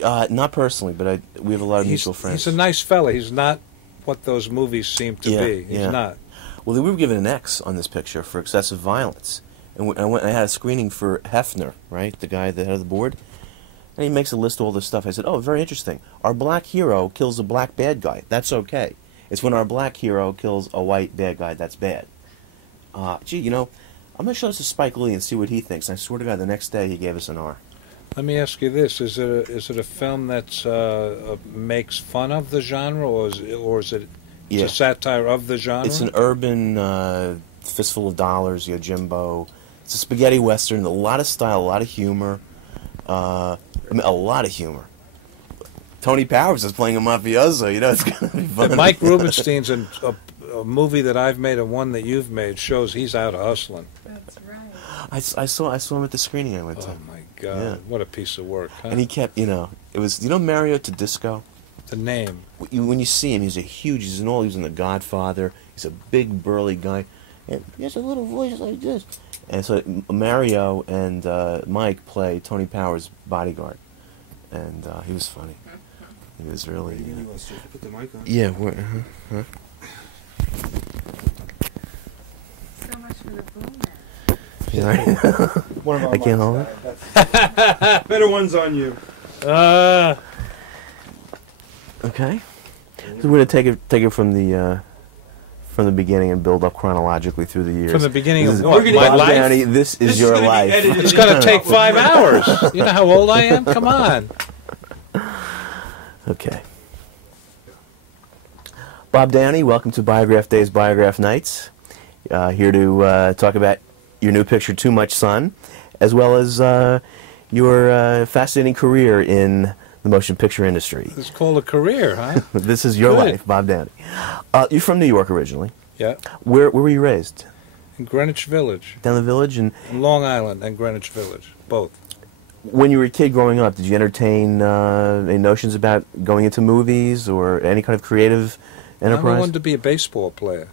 Not personally, but we have a lot of mutual friends. He's a nice fella. He's not what those movies seem to be. He's not. Well, we were given an X on this picture for excessive violence. And I had a screening for Hefner, right, the guy at the head of the board. And he makes a list of all this stuff. I said, oh, very interesting. Our black hero kills a black bad guy. That's okay. It's when our black hero kills a white bad guy that's bad. Gee, you know, I'm going to show this to Spike Lee and see what he thinks. And I swear to God, the next day he gave us an R. Let me ask you this: is it a film that makes fun of the genre, or is it a satire of the genre? It's an urban fistful of dollars, Yojimbo. It's a spaghetti western, a lot of style, a lot of humor. I mean, a lot of humor. Tony Powers is playing a mafioso. You know, it's gonna be fun. Mike Rubenstein's in a movie that I've made and one that you've made shows he's out hustling. That's right. I saw him at the screening I went to. Oh my God! What a piece of work! Huh? And he kept, it was, Mario Tedesco. The name. When you see him, he's in The Godfather. He's a big burly guy, and he has a little voice like this. And so Mario and Mike play Tony Powers' bodyguard, and he was funny. He was really. Put the mic on. Yeah. So much for the boom. Yeah. One of our I can't hold it. Better one's on you. Okay. So we're gonna take it from the beginning and build up chronologically through the years. From the beginning of what? My Bob life? Downey, this is your life. It's going to take 5 hours. You know how old I am? Come on. Okay. Bob Downey, welcome to Biograph Days, Biograph Nights. Here to talk about your new picture, Too Much Sun, as well as your fascinating career in the motion picture industry. It's called a career, huh? This is your life, Bob Downey. You're from New York originally. Yeah. Where were you raised? In Greenwich Village. Down the village? And in Long Island and Greenwich Village, both. When you were a kid growing up, did you entertain any notions about going into movies or any kind of creative enterprise? I wanted to be a baseball player.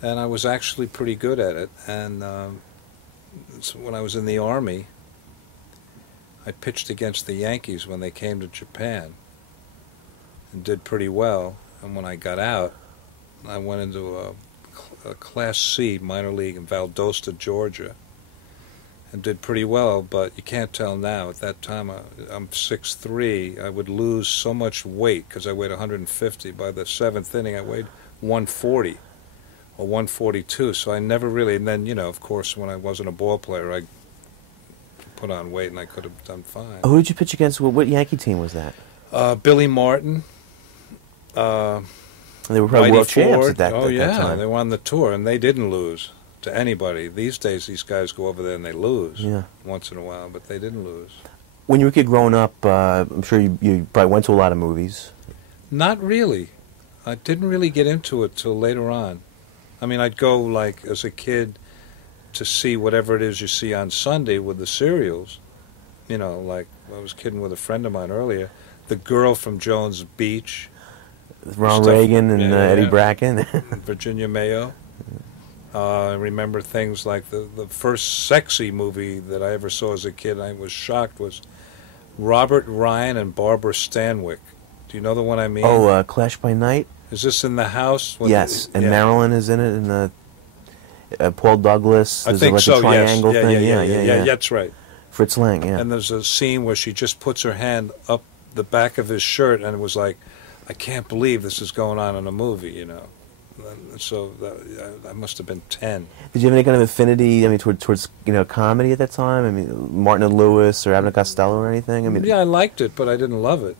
And I was actually pretty good at it. And so when I was in the Army, I pitched against the Yankees when they came to Japan and did pretty well. And when I got out, I went into a Class C minor league in Valdosta, Georgia, and did pretty well. But you can't tell now. At that time, I'm 6'3". I would lose so much weight because I weighed 150. By the 7th inning, I weighed 140 or 142. So I never really, and then, of course, when I wasn't a ball player, I put on weight and I could have done fine. Who did you pitch against? What Yankee team was that? Billy Martin. They were probably world champs at that time. Oh, yeah, they were on the tour, and they didn't lose to anybody. These days, these guys go over there and they lose once in a while, but they didn't lose. When you were a kid growing up, I'm sure you probably went to a lot of movies. Not really. I didn't really get into it till later on. I mean, I'd go, like, as a kid to see whatever it is you see on Sunday with the serials. Like I was kidding with a friend of mine earlier, The Girl from Jones Beach. Ronald Reagan and Eddie Bracken. Virginia Mayo. I remember things like the first sexy movie that I ever saw as a kid, and I was shocked, was Robert Ryan and Barbara Stanwyck. Do you know the one I mean? Oh, Clash by Night? Is this in the house? Yes, and Marilyn is in it, and Paul Douglas. I think so, a triangle thing. Yeah, that's right. Fritz Lang, yeah. And there's a scene where she just puts her hand up the back of his shirt, and it was like, I can't believe this is going on in a movie, And so I must have been 10. Did you have any kind of affinity, towards comedy at that time? I mean, Martin and Lewis or Abbott and Costello or anything? Yeah, I liked it, but I didn't love it.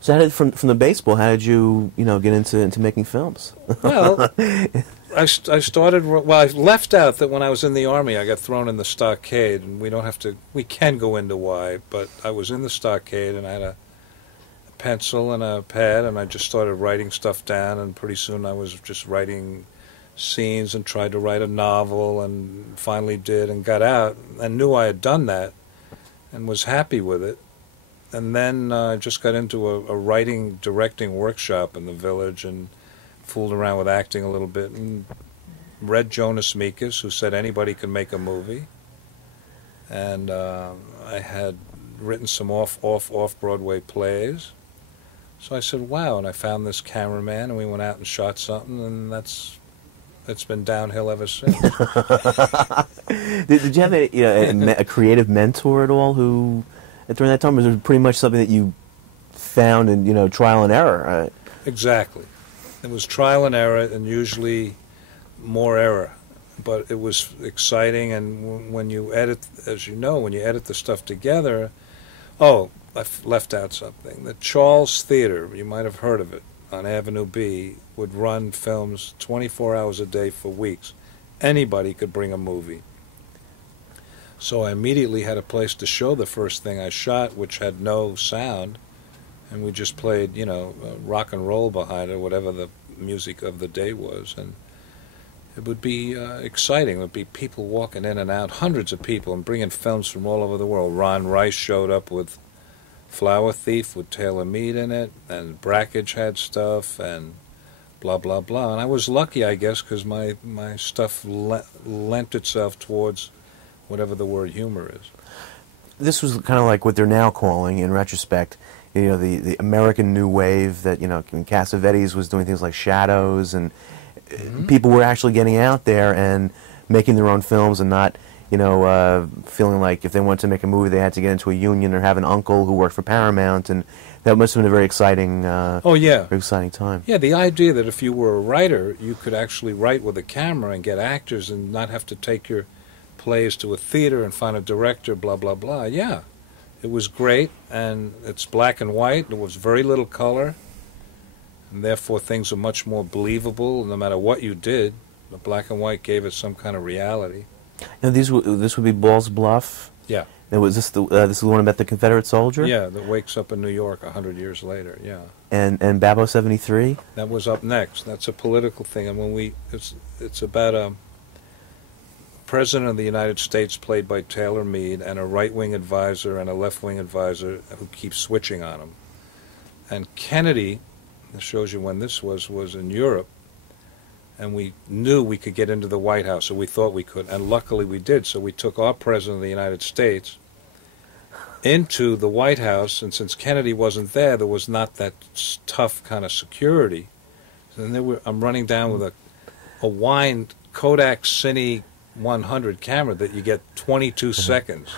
So from the baseball, how did you get into making films? Well, I started. Well, I left out that when I was in the Army, I got thrown in the stockade, and we can go into why, but I was in the stockade, and I had a pencil and a pad, and I just started writing stuff down, and pretty soon I was just writing scenes and tried to write a novel, and finally did, and got out, and knew I had done that, and was happy with it. And then I just got into a writing, directing workshop in the village and fooled around with acting a little bit and read Jonas Mekas, who said anybody can make a movie. And I had written some off-Broadway plays. So I said, wow, and I found this cameraman, and we went out and shot something, and it's been downhill ever since. Did you have a creative mentor at all who, during that time, was it pretty much something that you found in trial and error? Exactly. It was trial and error, and usually more error. But it was exciting, and when you edit, as you know, when you edit the stuff together, I left out something. The Charles Theater, you might have heard of it, on Avenue B, would run films 24 hours a day for weeks. Anybody could bring a movie. So I immediately had a place to show the first thing I shot, which had no sound, and we just played, rock and roll behind it, whatever the music of the day was, and it would be exciting. There would be people walking in and out, hundreds of people, and bringing films from all over the world. Ron Rice showed up with Flower Thief with Taylor Mead in it, and Brackage had stuff, and blah, blah, blah. And I was lucky, I guess, because my stuff lent itself towards whatever the word humor is. This was kind of like what they're now calling, in retrospect, the American New Wave, that, Cassavetes was doing things like Shadows, and people were actually getting out there and making their own films and not, feeling like if they wanted to make a movie they had to get into a union or have an uncle who worked for Paramount, and that must have been a very exciting very exciting time. Yeah, the idea that if you were a writer, you could actually write with a camera and get actors and not have to take your plays to a theater and find a director, blah, blah, blah. Yeah, it was great, and it's black and white. There was very little color, and therefore things are much more believable no matter what you did. The black and white gave it some kind of reality. Now, this would be Ball's Bluff? Yeah. Now, was this this is the one about the Confederate soldier? Yeah, that wakes up in New York 100 years later, yeah. And Babbo 73? That was up next. That's a political thing, and when it's about a president of the United States played by Taylor Mead and a right-wing advisor and a left-wing advisor who keep switching on him. And Kennedy, that shows you when this was in Europe, and we knew we could get into the White House, or we thought we could, and luckily we did. So we took our president of the United States into the White House, and since Kennedy wasn't there was not that tough kind of security. And I'm running down with a wind Kodak Cine 100 camera that you get 22 seconds,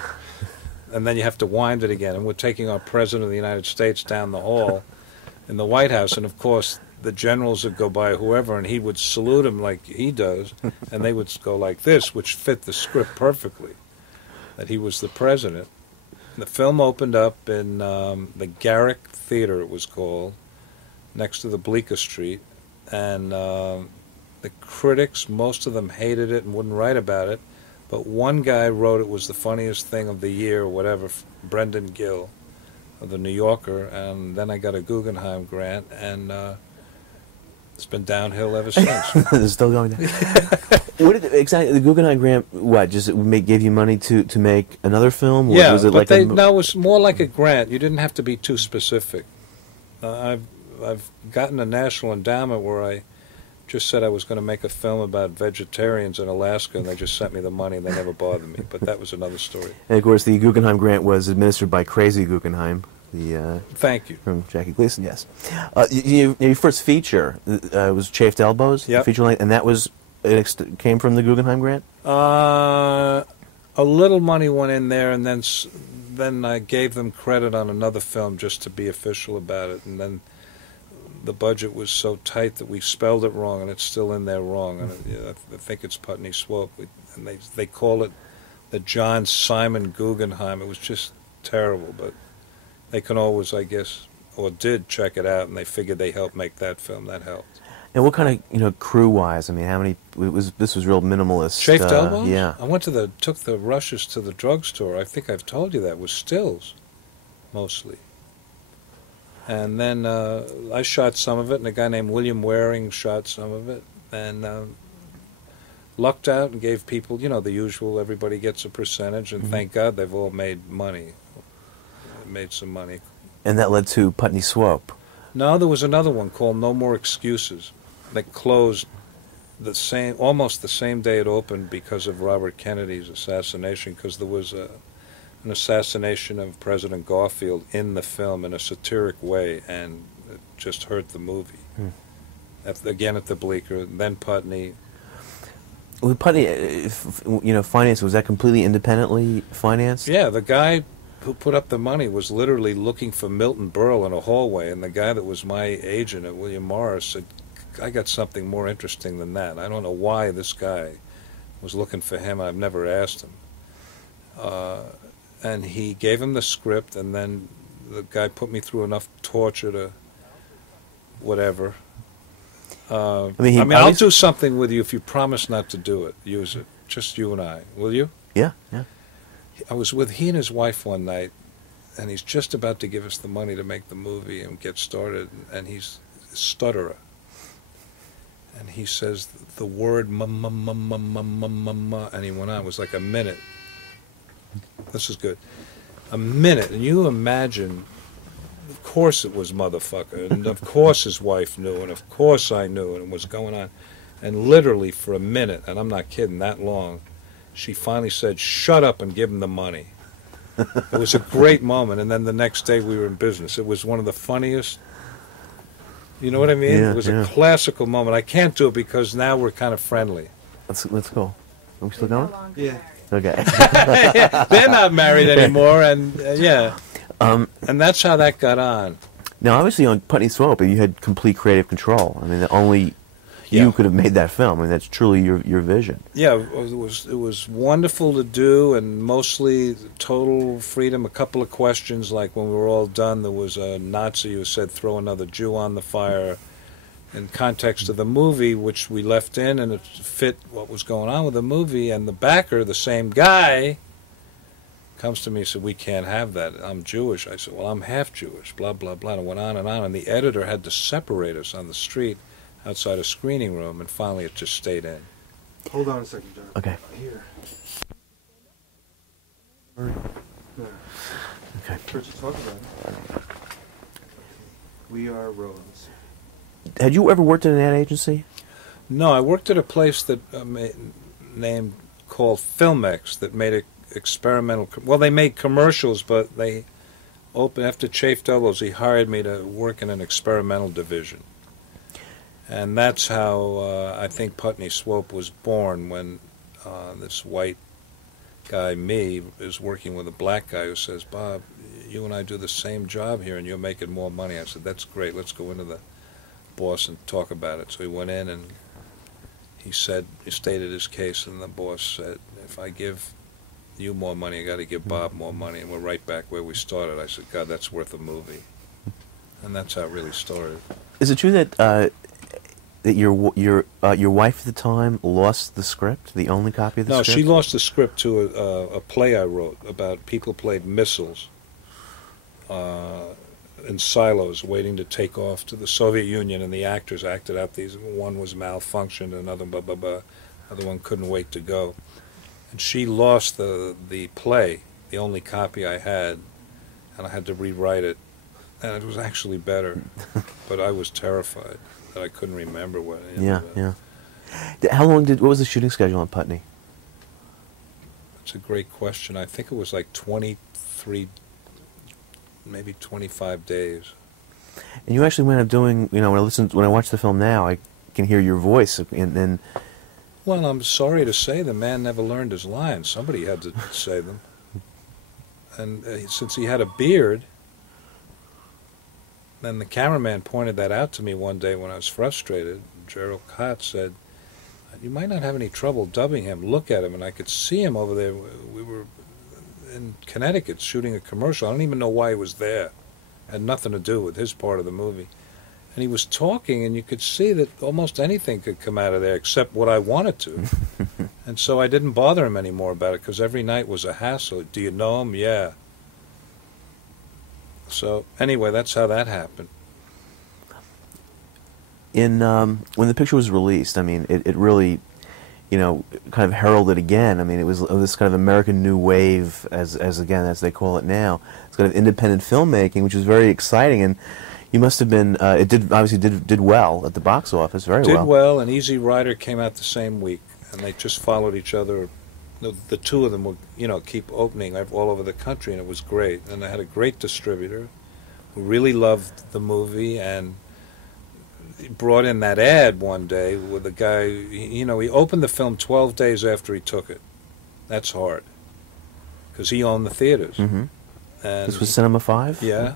and then you have to wind it again. And we're taking our president of the United States down the hall in the White House, and of course the generals would go by, whoever, and he would salute him like he does, and they would go like this, which fit the script perfectly, that he was the president. And the film opened up in the Garrick Theater, it was called, next to the Bleecker Street, and the critics, most of them hated it and wouldn't write about it, but one guy wrote it was the funniest thing of the year, or whatever, Brendan Gill of the New Yorker, and then I got a Guggenheim grant, and it's been downhill ever since. It's still going down. Exactly, the Guggenheim grant, what, just gave you money to make another film? Or Yeah, was it but like no, it was more like a grant. You didn't have to be too specific. I've gotten a national endowment where I just said I was going to make a film about vegetarians in Alaska, and they just sent me the money, and they never bothered me. But that was another story. And of course, the Guggenheim grant was administered by Crazy Guggenheim. Thank you. From Jackie Gleason, yes. Your first feature was Chafed Elbows, Yep. feature length, and that was came from the Guggenheim grant? A little money went in there, and then I gave them credit on another film just to be official about it, and then the budget was so tight that we spelled it wrong, and it's still in there wrong. And I think it's Putney Swope, and they call it the John Simon Guggenheim. It was just terrible, but they can always, I guess, or did check it out, and they figured they helped make that film. That helped. And what kind of crew-wise? I mean, how many? This was real minimalist. Chafed Elbows? Yeah. I took the rushes to the drugstore. I think I've told you that, with stills, mostly. And then I shot some of it, and a guy named William Waring shot some of it, and lucked out and gave people, the usual, everybody gets a percentage, and thank God they've all made money. Made some money. And that led to Putney Swope. No, there was another one called No More Excuses that closed almost the same day it opened because of Robert Kennedy's assassination, because there was a an assassination of President Garfield in the film in a satiric way, and it just hurt the movie. Again at the Bleecker, then Putney. Well, Putney, finance, was that completely independently financed? Yeah, the guy who put up the money was literally looking for Milton Berle in a hallway, and the guy that was my agent at William Morris said, I got something more interesting than that. I don't know why this guy was looking for him. I've never asked him. And he gave him the script, and then the guy put me through enough torture to whatever. I'll do something with you if you promise not to do it. Use it. Just you and I. Will you? Yeah, yeah. I was with he and his wife one night, and he's just about to give us the money to make the movie and get started, and he's a stutterer. And he says the word ma, and he went on. It was like a minute. This is good. A minute, and you imagine, of course it was motherfucker, and of course his wife knew, and of course I knew, and it was going on. And literally for a minute, and I'm not kidding, that long, she finally said, shut up and give him the money. It was a great moment, and then the next day we were in business. It was one of the funniest, you know what I mean? Yeah, it was yeah. a classical moment. I can't do it because now we're kind of friendly. Let's go. Are we still going? Yeah. Okay. Yeah, they're not married anymore, and yeah. And that's how that got on. Now, obviously, on Putney Swope, you had complete creative control. I mean, only you could have made that film. I mean, that's truly your vision. Yeah, it was wonderful to do, and mostly total freedom. A couple of questions, like when we were all done, there was a Nazi who said, throw another Jew on the fire, in context of the movie, which we left in, and it fit what was going on with the movie. And the backer, the same guy, comes to me and said, we can't have that. I'm Jewish. I said, well, I'm half Jewish, blah, blah, blah. And it went on, and the editor had to separate us on the street outside a screening room, and finally it just stayed in. Hold on a second, John. Okay. Here. Okay. First, you talk about it. We are Rose. Had you ever worked at an ad agency? No, I worked at a place that named called Filmex that made experimental. Well, they made commercials, but they after Chafed Elbows, he hired me to work in an experimental division, and that's how I think Putney Swope was born. When this white guy, me, is working with a black guy who says, "Bob, you and I do the same job here, and you're making more money." I said, "That's great. Let's go into the boss and talk about it." So he went in and he stated his case, and the boss said, if I give you more money, I got to give Bob more money, and we're right back where we started. I said, God, that's worth a movie. And that's how it really started. Is it true that that your wife at the time lost the script, the only copy of the script? No, she lost the script to a play I wrote about people played missiles in silos waiting to take off to the Soviet Union, and the actors acted out these. One was malfunctioned, another blah, blah, blah. Other one couldn't wait to go. And she lost the play, the only copy I had, and I had to rewrite it. And it was actually better, but I was terrified that I couldn't remember what. Yeah. How long what was the shooting schedule on Putney? That's a great question. I think it was like 23, maybe 25 days. And you actually went up doing, when I watch the film now, I can hear your voice, and Well, I'm sorry to say the man never learned his lines. Somebody had to say them. And since he had a beard, then the cameraman pointed that out to me one day when I was frustrated. Gerald Cott said, you might not have any trouble dubbing him. Look at him. And I could see him over there. We were in Connecticut shooting a commercial. I don't even know why he was there. It had nothing to do with his part of the movie. And he was talking, and you could see that almost anything could come out of there except what I wanted to. And so I didn't bother him anymore about it, because every night was a hassle. Do you know him? Yeah. So anyway, that's how that happened. when the picture was released, I mean, it really, kind of heralded again. I mean, it was this kind of American New Wave, as they call it now. It's kind of independent filmmaking, which was very exciting, and you must have been. It obviously did well at the box office, very well. Did well, and Easy Rider came out the same week, and they just followed each other the two of them would, keep opening all over the country, and it was great. And I had a great distributor who really loved the movie, and he brought in that ad one day with a guy. He opened the film 12 days after he took it. That's hard, because he owned the theaters. Mm-hmm. And This was Cinema 5? yeah.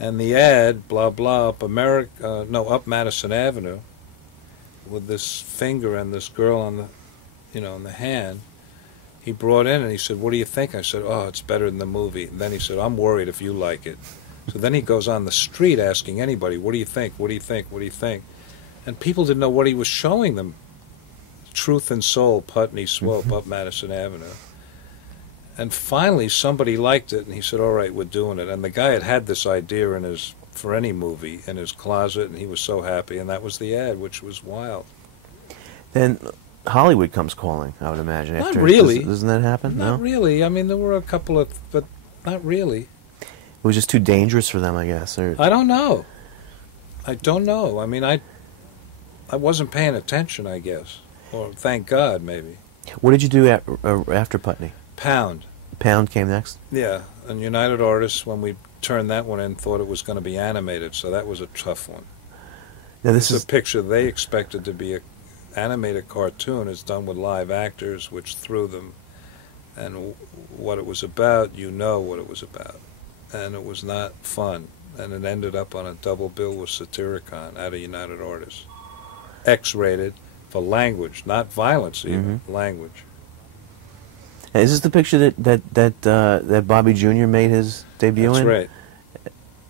And the ad, blah blah, up up Madison Avenue, with this finger and this girl on the, in the hand. He brought in and he said, "What do you think?" I said, "Oh, it's better than the movie." And then he said, "I'm worried if you like it." So then he goes on the street asking anybody, "What do you think? What do you think? What do you think?" And people didn't know what he was showing them. Truth and Soul, Putney Swope, up Madison Avenue. And finally, somebody liked it, and he said, "All right, we're doing it." And the guy had this idea for any movie in his closet, and he was so happy, and that was the ad, which was wild. Then Hollywood comes calling, I would imagine. Not after. really. Doesn't that happen? Not No? really. I mean, there were a couple of, but not really. It was just too dangerous for them, I guess. Or I don't know. I don't know. I mean, I wasn't paying attention, I guess. Or thank God, maybe. what did you do after Putney? Pound. Pound came next? Yeah, and United Artists, when we turned that one in, thought it was going to be animated, so that was a tough one. Now, this It's is a picture they expected to be an animated cartoon. It's done with live actors, which threw them. And what it was about, what it was about. And it was not fun. And it ended up on a double bill with Satyricon out of United Artists. X-rated for language, not violence even, language. Is this the picture that Bobby Jr. made his debut That's in? right.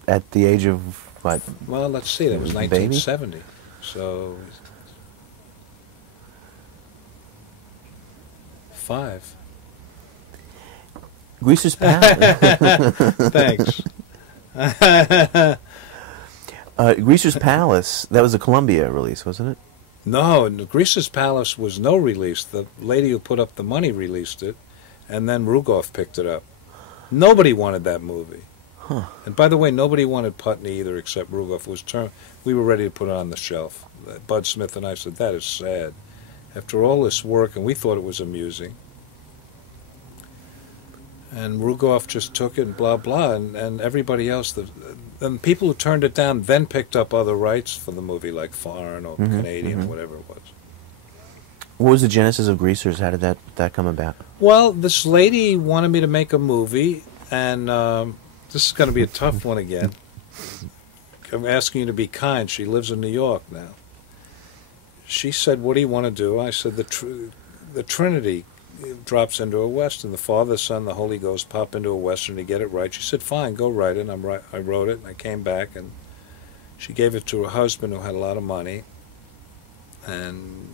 At the age of what? Well, let's see, that was A baby? 1970. So, 5. Greaser's Palace. Thanks. Greaser's Palace. That was a Columbia release, wasn't it? No, Greaser's Palace was no release. The lady who put up the money released it, and then Rugoff picked it up. Nobody wanted that movie. Huh. And by the way, nobody wanted Putney either except Rugoff. We were ready to put it on the shelf. Bud Smith and I said, "That is sad." After all this work, and we thought it was amusing. And Rugoff just took it and blah, blah, and everybody else, and people who turned it down then picked up other rights for the movie, like foreign or Canadian or whatever it was. What was the genesis of Greasers? How did that come about? Well, this lady wanted me to make a movie, and this is going to be a tough one again. I'm asking you to be kind. She lives in New York now. She said, "What do you want to do?" I said, the Trinity drops into a Western. The Father, the Son, the Holy Ghost pop into a Western to get it right. She said, "Fine, go write it." And I wrote it, and I came back, and she gave it to her husband, who had a lot of money, and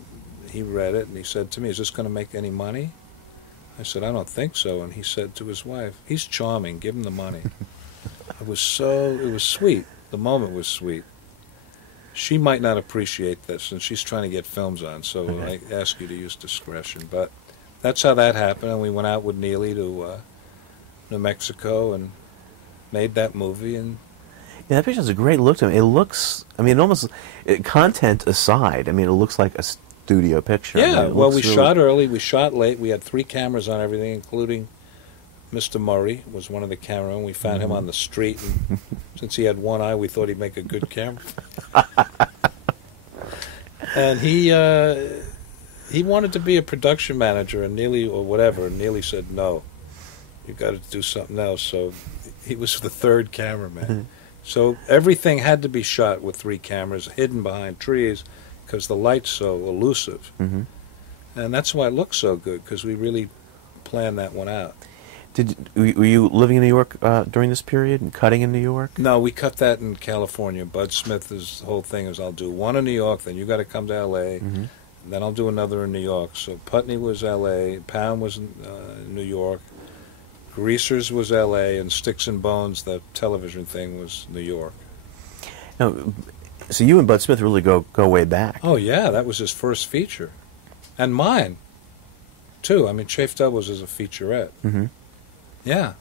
he read it, and he said to me, "Is this going to make any money?" I said, "I don't think so." And he said to his wife, "He's charming, give him the money." It was sweet. The moment was sweet. She might not appreciate this, and she's trying to get films on, so I ask you to use discretion. But that's how that happened, and we went out with Neely to New Mexico and made that movie. And Yeah, that picture has a great look to it. It looks, I mean, content aside, I mean, it looks like a studio picture. I yeah, mean, well, we shot early, we shot late. We had 3 cameras on everything, including Mr. Murray was one of the cameramen. We found him on the street, and since he had one eye, we thought he'd make a good camera. And he wanted to be a production manager, and Neely, or whatever, and Neely said, "No, you got to do something else." So he was the 3rd cameraman. So everything had to be shot with 3 cameras, hidden behind trees, because the light's so elusive. Mm-hmm. And that's why it looks so good, because we really planned that one out. Were you living in New York during this period and cutting in New York? No, we cut that in California. Bud Smith's whole thing is, I'll do one in New York, then you got to come to L.A., and then I'll do another in New York. So Putney was L.A., Pound was New York, Greasers was L.A., and Sticks and Bones, the television thing, was New York. Now, so you and Bud Smith really go way back. Oh, yeah, that was his first feature. And mine, too. I mean, Chafe Doubles is a featurette. Mm-hmm. Yeah.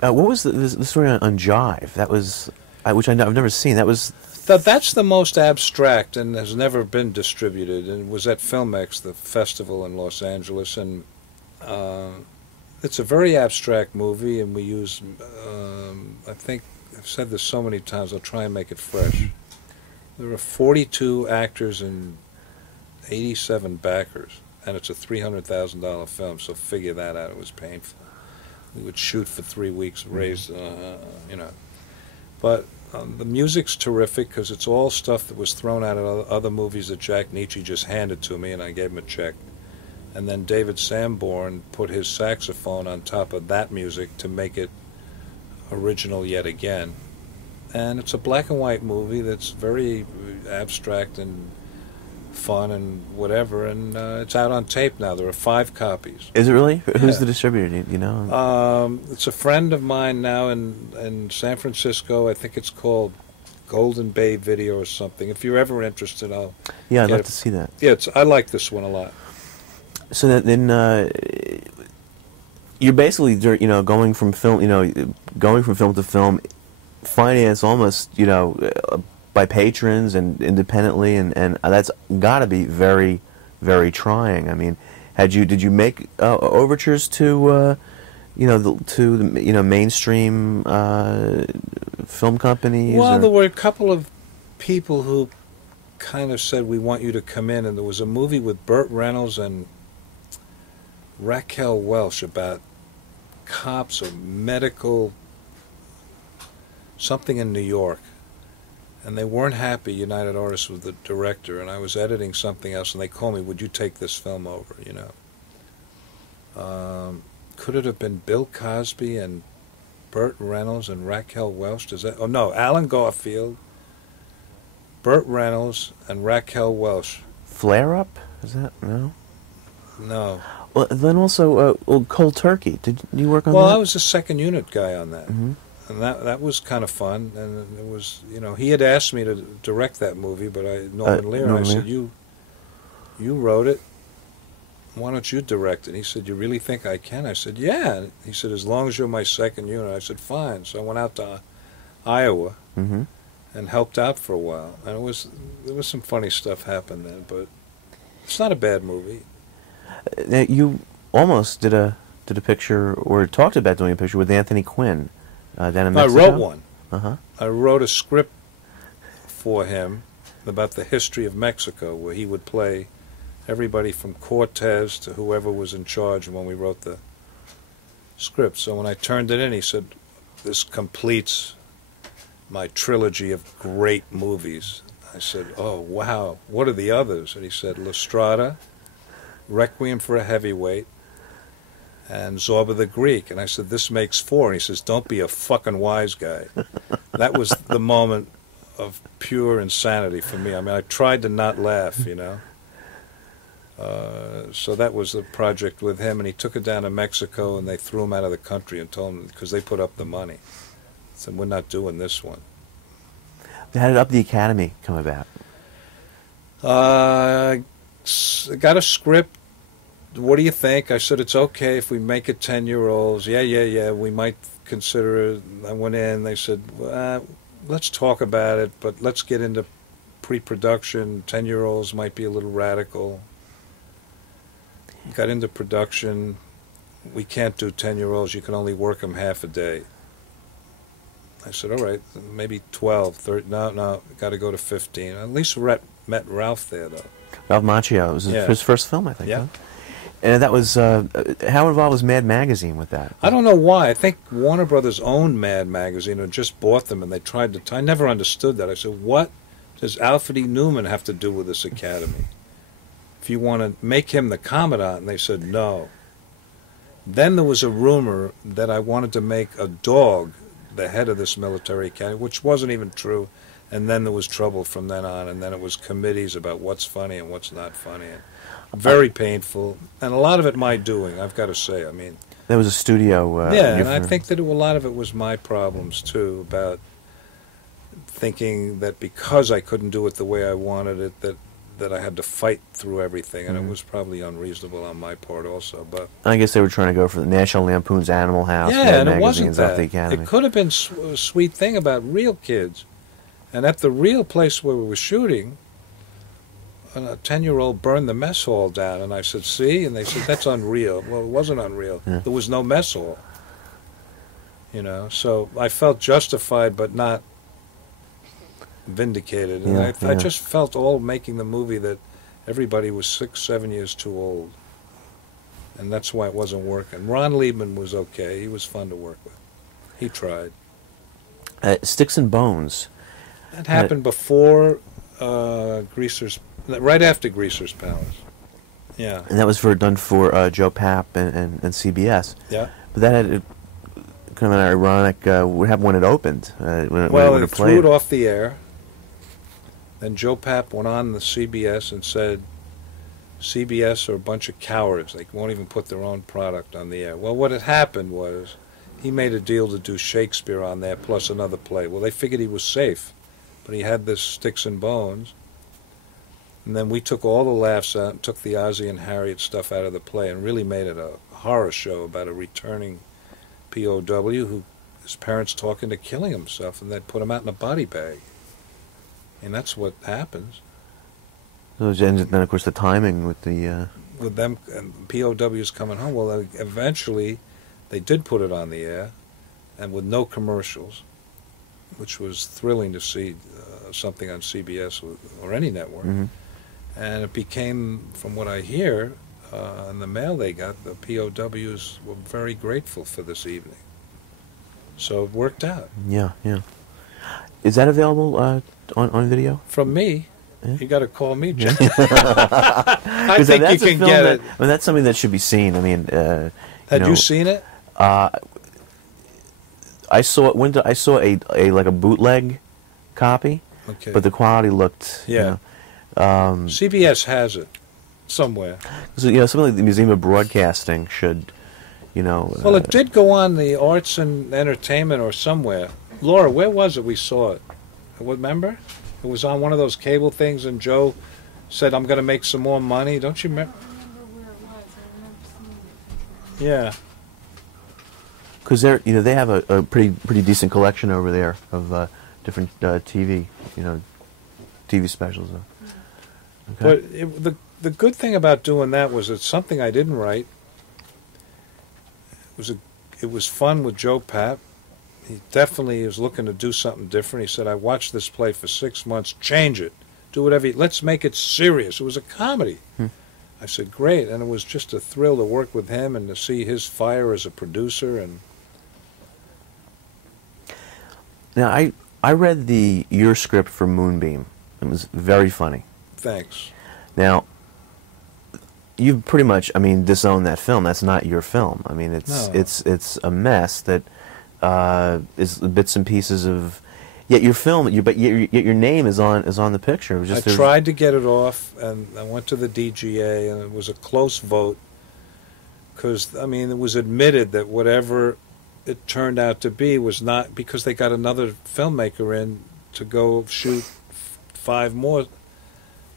What was the story on Jive? That was, which I've never seen. That was That's the most abstract and has never been distributed. And it was at Filmex, the festival in Los Angeles, and it's a very abstract movie. And we use, I think I've said this so many times. I'll try and make it fresh. There are 42 actors and 87 backers, and it's a $300,000 film. So figure that out. It was painful. We would shoot for 3 weeks, raise, but. The music's terrific because it's all stuff that was thrown out of other movies that Jack Nietzsche just handed to me, and I gave him a check. And then David Sanborn put his saxophone on top of that music to make it original yet again. And it's a black and white movie that's very abstract and fun and whatever, and it's out on tape now. There are 5 copies. Is it really? Who's Yeah. the distributor? Do you know? It's a friend of mine now in San Francisco. I think it's called Golden Bay Video or something. If you're ever interested, I'll Yeah, I'd get love it. to see that. Yeah, I like this one a lot. So then, you're basically, going from film, going from film to film, finance almost, by patrons and independently, and that's got to be very, very trying. I mean, did you make overtures to, the mainstream film companies? Well, or? there were a couple of people who kind of said, we want you to come in, and there was a movie with Burt Reynolds and Raquel Welch about cops or medical something in New York. And they weren't happy, United Artists, with the director, and I was editing something else, and they called me, would you take this film over, Could it have been Bill Cosby and Burt Reynolds and Raquel Welch? Oh, no, Alan Garfield, Burt Reynolds, and Raquel Welch. Flare Up? Is that, no? No. Well, then also, Cold Turkey. Did you work on that? Well, I was the second unit guy on that. Mm-hmm. And that was kind of fun, and it was, he had asked me to direct that movie, but Norman Lear, and I said, you wrote it, why don't you direct it? And he said, you really think I can? I said, yeah. And he said, as long as you're my second unit. I said, fine. So I went out to Iowa Mm-hmm. and helped out for a while, and there was some funny stuff happened then, but it's not a bad movie. You almost did a picture, or talked about doing a picture with Anthony Quinn. Down in Mexico? I wrote one. Uh-huh. I wrote a script for him about the history of Mexico, where he would play everybody from Cortez to whoever was in charge when we wrote the script. So when I turned it in, he said, this completes my trilogy of great movies. I said, oh, wow, what are the others? And he said, La Strada, Requiem for a Heavyweight, and Zorba the Greek. And I said, this makes 4. And he says, don't be a fucking wise guy. That was the moment of pure insanity for me. I mean, I tried to not laugh, So that was the project with him, and he took it down to Mexico, and they threw him out of the country and told him, because they put up the money. Said, we're not doing this one. How did Up the Academy come about? Got a script. What do you think? I said, it's okay if we make it 10-year-olds. Yeah, we might consider it. I went in, they said, let's talk about it, but let's get into pre-production. 10-year-olds might be a little radical. Got into production. We can't do 10-year-olds. You can only work them half a day. I said, all right, maybe 12, 13. No, got to go to 15. At least met Ralph there, though. Ralph Macchio. It was his first film, I think. Yeah. Huh? And that was, how involved was Mad Magazine with that? I don't know why. I think Warner Brothers owned Mad Magazine and just bought them, and they tried to... I never understood that. I said, what does Alfred E. Newman have to do with this academy? If you want to make him the Commandant, and they said no. Then there was a rumor that I wanted to make a dog the head of this military academy, which wasn't even true. And then there was trouble from then on, and then it was committees about what's funny and what's not funny. And very painful, and a lot of it my doing, I've got to say. I mean, there was a studio. yeah, and I think that a lot of it was my problems too, about thinking that because I couldn't do it the way I wanted it, that that I had to fight through everything, and Mhm. it was probably unreasonable on my part also. But I guess they were trying to go for the National Lampoon's Animal House. yeah, Mad and it wasn't Magazines, Up that. the Academy. It could have been a sweet thing about real kids. And at the real place where we were shooting, a 10-year-old burned the mess hall down. And I said, see? And they said, that's unreal. Well, it wasn't unreal. Yeah. There was no mess hall. You know, so I felt justified but not vindicated. And Yeah, I yeah. just felt all making the movie that everybody was 6, 7 years too old. And that's why it wasn't working. Ron Liebman was okay. He was fun to work with. He tried. Sticks and Bones. That happened before Greaser's, right after Greaser's Palace. Yeah. And that was done for Joe Papp and CBS. Yeah. But that had kind of an ironic, what happened when it opened? When Well, it they threw it off the air. Then Joe Papp went on the CBS and said, CBS are a bunch of cowards. They won't even put their own product on the air. Well, what had happened was he made a deal to do Shakespeare on there plus another play. Well, they figured he was safe, but he had this Sticks and Bones. And then we took all the laughs out and took the Ozzie and Harriet stuff out of the play and really made it a horror show about a returning POW who his parents talked into killing himself, and they'd put him out in a body bag. And that's what happens. And then, of course, the timing with the... With them and POWs coming home. Well, eventually they did put it on the air, and with no commercials, which was thrilling to see something on CBS or any network. Mhm. And it became, from what I hear, in the mail they got, the POWs were very grateful for this evening. So it worked out. Yeah, yeah. Is that available on video? From me, Yeah. you got to call me, Jim. I 'Cause think you that's a can film get that- it. I mean, that's something that should be seen. I mean, Had know, you seen it? I saw it. I saw a like a bootleg copy, Okay. but the quality looked. Yeah. CBS has it somewhere. So, something like the Museum of Broadcasting should, Well, it did go on the Arts and Entertainment or somewhere. Laura, where was it we saw it? Remember? It was on one of those cable things, and Joe said, I'm going to make some more money. Don't you remember? I don't remember where it was. I remember seeing it. Yeah. because they have a pretty decent collection over there of different TV TV specials. Okay. But the good thing about doing that was it's something I didn't write. It was fun with Joe Papp. He definitely was looking to do something different. He said, I watched this play for 6 months. Change it. Do whatever. Let's make it serious. It was a comedy. I said, great. And it was just a thrill to work with him and to see his fire as a producer. And Now I read your script for Moonbeam. It was very funny. thanks. Now, you've pretty much, disowned that film. That's not your film. No. It's a mess that is bits and pieces of. Yet your film, yet your name is on the picture. It was just I tried to get it off, and I went to the DGA, and it was a close vote. Because, it was admitted that whatever it turned out to be was not, because they got another filmmaker in to go shoot 5 more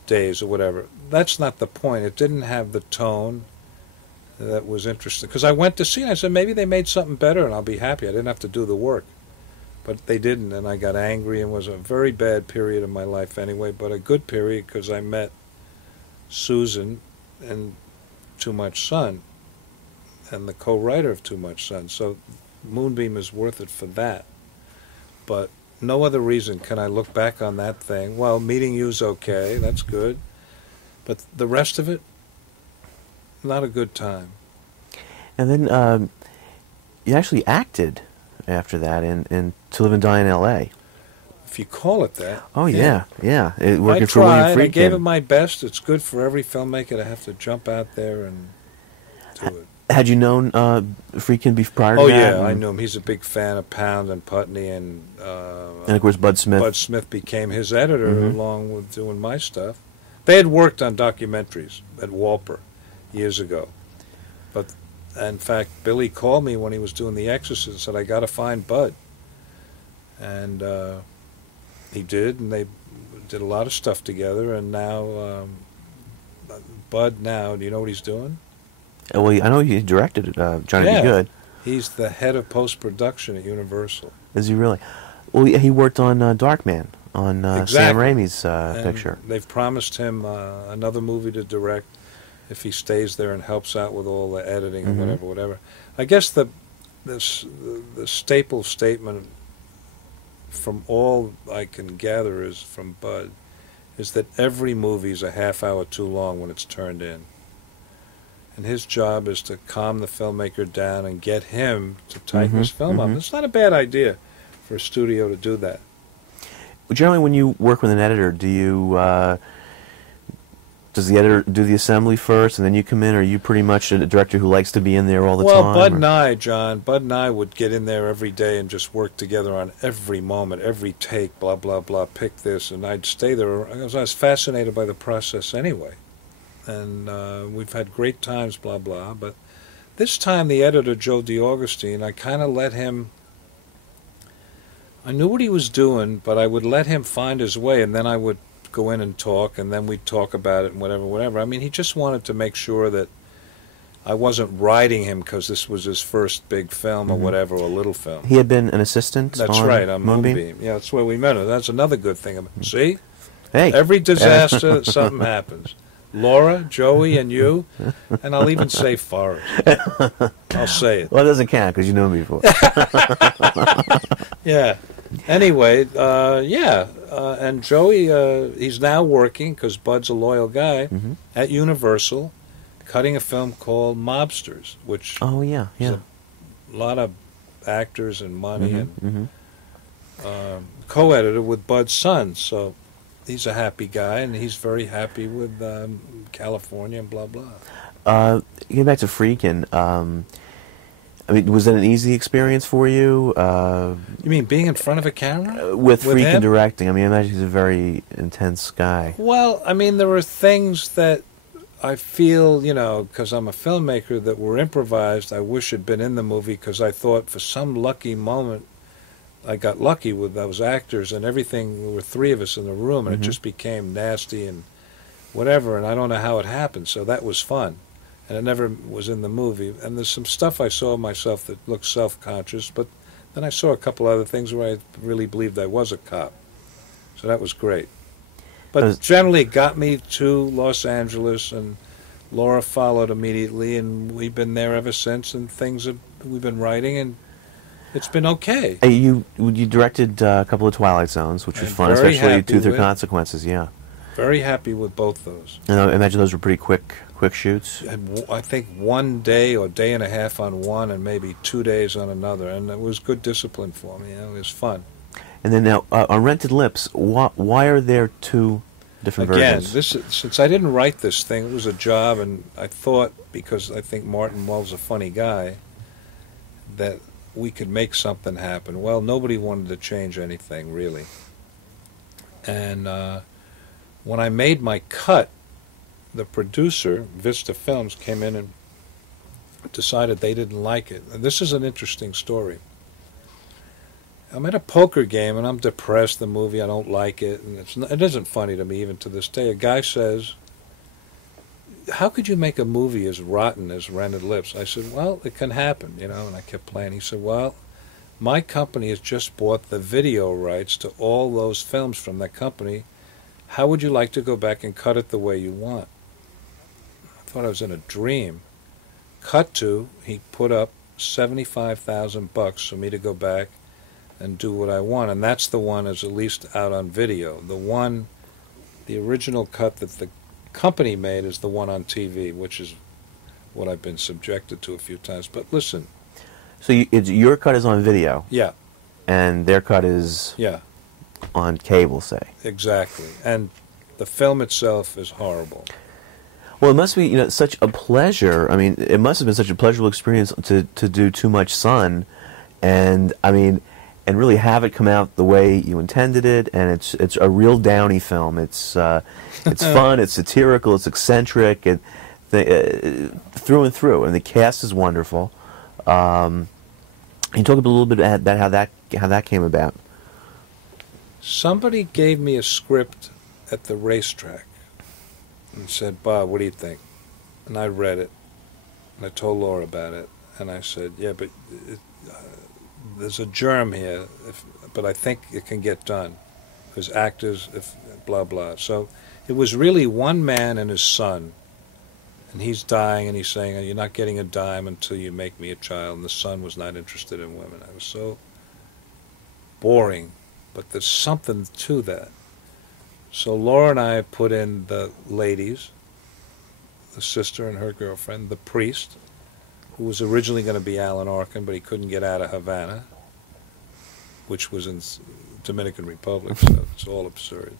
days or whatever. That's not the point. It didn't have the tone that was interesting. Because I went to see it, I said, maybe they made something better and I'll be happy. I didn't have to do the work. But they didn't, and I got angry, and it was a very bad period of my life anyway, but a good period because I met Susan and Too Much Sun and the co-writer of Too Much Sun. So Moonbeam is worth it for that. But no other reason can I look back on that thing. Well, meeting you's okay, that's good. But the rest of it, not a good time. And then you actually acted after that in To Live and Die in L.A. If you call it that. Oh yeah. Working I for William tried. I gave Friedkin. it my best. It's good for every filmmaker to have to jump out there and do it. Had you known Friedkin prior to Oh that? yeah, I knew him. He's a big fan of Pound and Putney, and of course Bud Smith. Bud Smith became his editor Mhm. along with doing my stuff. They had worked on documentaries at Walper years ago, but in fact, Billy called me when he was doing The Exorcist and said, "I got to find Bud," and he did, and they did a lot of stuff together, and now Bud. Now, do you know what he's doing? Well, I know he directed Johnny Yeah. Be Good. He's the head of post-production at Universal. Is he really? Well, he worked on Darkman, on Sam Exactly. Raimi's And picture. they've promised him another movie to direct if he stays there and helps out with all the editing and Mhm. whatever. I guess the staple statement from all I can gather is from Bud is that every movie is a half hour too long when it's turned in. And his job is to calm the filmmaker down and get him to tighten his film up. mhm. It's not a bad idea for a studio to do that. Generally, when you work with an editor, do you does the editor do the assembly first, and then you come in, or are you pretty much a director who likes to be in there all the Well, time? Bud or- and I, John, Bud and I would get in there every day and just work together on every moment, every take, blah, blah, blah, pick this, and I'd stay there. I was fascinated by the process anyway. And we've had great times, blah, blah. But this time, the editor, Joe DiAugustine, I kind of let him... I knew what he was doing, but I would let him find his way, and then I would go in and talk, and then we'd talk about it and whatever. I mean, he just wanted to make sure that I wasn't riding him because this was his first big film or Mhm. whatever, or little film. He had been an assistant. That's on right, on Moonbeam. Moonbeam. Yeah, that's where we met him. That's another good thing. See? Hey, Every disaster, something happens. Laura, Joey, and you, and I'll even say Forrest. I'll say it. well, it doesn't count because you know me before. Yeah. Anyway, and Joey, he's now working, because Bud's a loyal guy, Mhm. at Universal, cutting a film called Mobsters, which Oh yeah, yeah. a lot of actors and money, Mhm, and mhm. co-editor with Bud's son. So he's a happy guy, and he's very happy with California and blah, blah. Getting back to Freakin', I mean, was that an easy experience for you You mean being in front of a camera? with With Freakin' him? directing? I mean, I imagine he's a very intense guy. Well, I mean, there are things that I feel, because I'm a filmmaker, that were improvised. I wish had been in the movie, because I thought for some lucky moment I got lucky with those actors and everything. There were three of us in the room, and Mhm. it just became nasty and whatever, and I don't know how it happened, so that was fun. And it never was in the movie. And there's some stuff I saw of myself that looked self-conscious, but then I saw a couple other things where I really believed I was a cop. So that was great. But generally it got me to Los Angeles, and Laura followed immediately, and we've been there ever since, and we've been writing, and it's been okay. You directed a couple of Twilight Zones, which was I'm fun, very especially happy Truth or with- Consequences. Yeah, Very happy with both those. and I imagine those were pretty quick shoots. And I think 1 day or day and a half on one, and maybe 2 days on another, and it was good discipline for me. It was fun. And then now on Rented Lips, why are there two different Again, versions? since I didn't write this thing, it was a job, and I thought, because I think Martin Mull's a funny guy, that we could make something happen. Well, nobody wanted to change anything, really. And when I made my cut, the producer, Vista Films, came in and decided they didn't like it. And this is an interesting story. I'm at a poker game, and I'm depressed, the movie, I don't like it, and it isn't funny to me even to this day. A guy says, how could you make a movie as rotten as Rented Lips? I said, well, it can happen, and I kept playing. He said, well, my company has just bought the video rights to all those films from that company. How would you like to go back and cut it the way you want? I thought I was in a dream. Cut to, he put up $75,000 for me to go back and do what I want, and that's the one that's at least out on video. The original cut that the company made is the one on TV, which is what I've been subjected to a few times. But listen, So your cut is on video, yeah, and their cut is yeah, on cable, say. exactly. And the film itself is horrible. Well, it must be such a pleasure. I mean, it must have been such a pleasurable experience to do Too Much Sun, and I mean, and really have it come out the way you intended it. And it's a real Downey film. It's fun. It's satirical. It's eccentric. Through and through. And the cast is wonderful. Can you talk a little bit about how that came about? Somebody gave me a script at the racetrack and said, "Bob, what do you think?" And I read it, and I told Laura about it, and I said, "Yeah, but there's a germ here, but I think it can get done. As actors, if blah blah." So it was really one man and his son, and he's dying, and he's saying, "You're not getting a dime until you make me a child." And the son was not interested in women. I was so boring, but there's something to that. So Laura and I put in the ladies, the sister and her girlfriend, the priest, who was originally going to be Alan Arkin, but he couldn't get out of Havana, which was in Dominican Republic, so it's all absurd.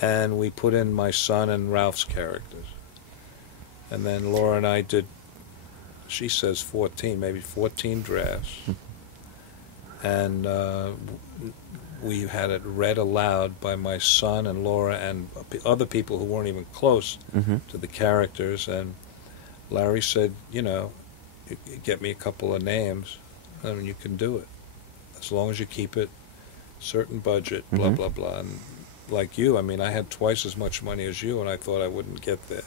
And we put in my son and Ralph's characters. And then Laura and I did, she says 14, maybe 14 drafts. And we had it read aloud by my son and Laura and other people who weren't even close to the characters. And Larry said, you know, you get me a couple of names, and you can do it. As long as you keep it certain budget, blah, blah, blah. And like you, I mean, I had twice as much money as you, and I thought I wouldn't get there.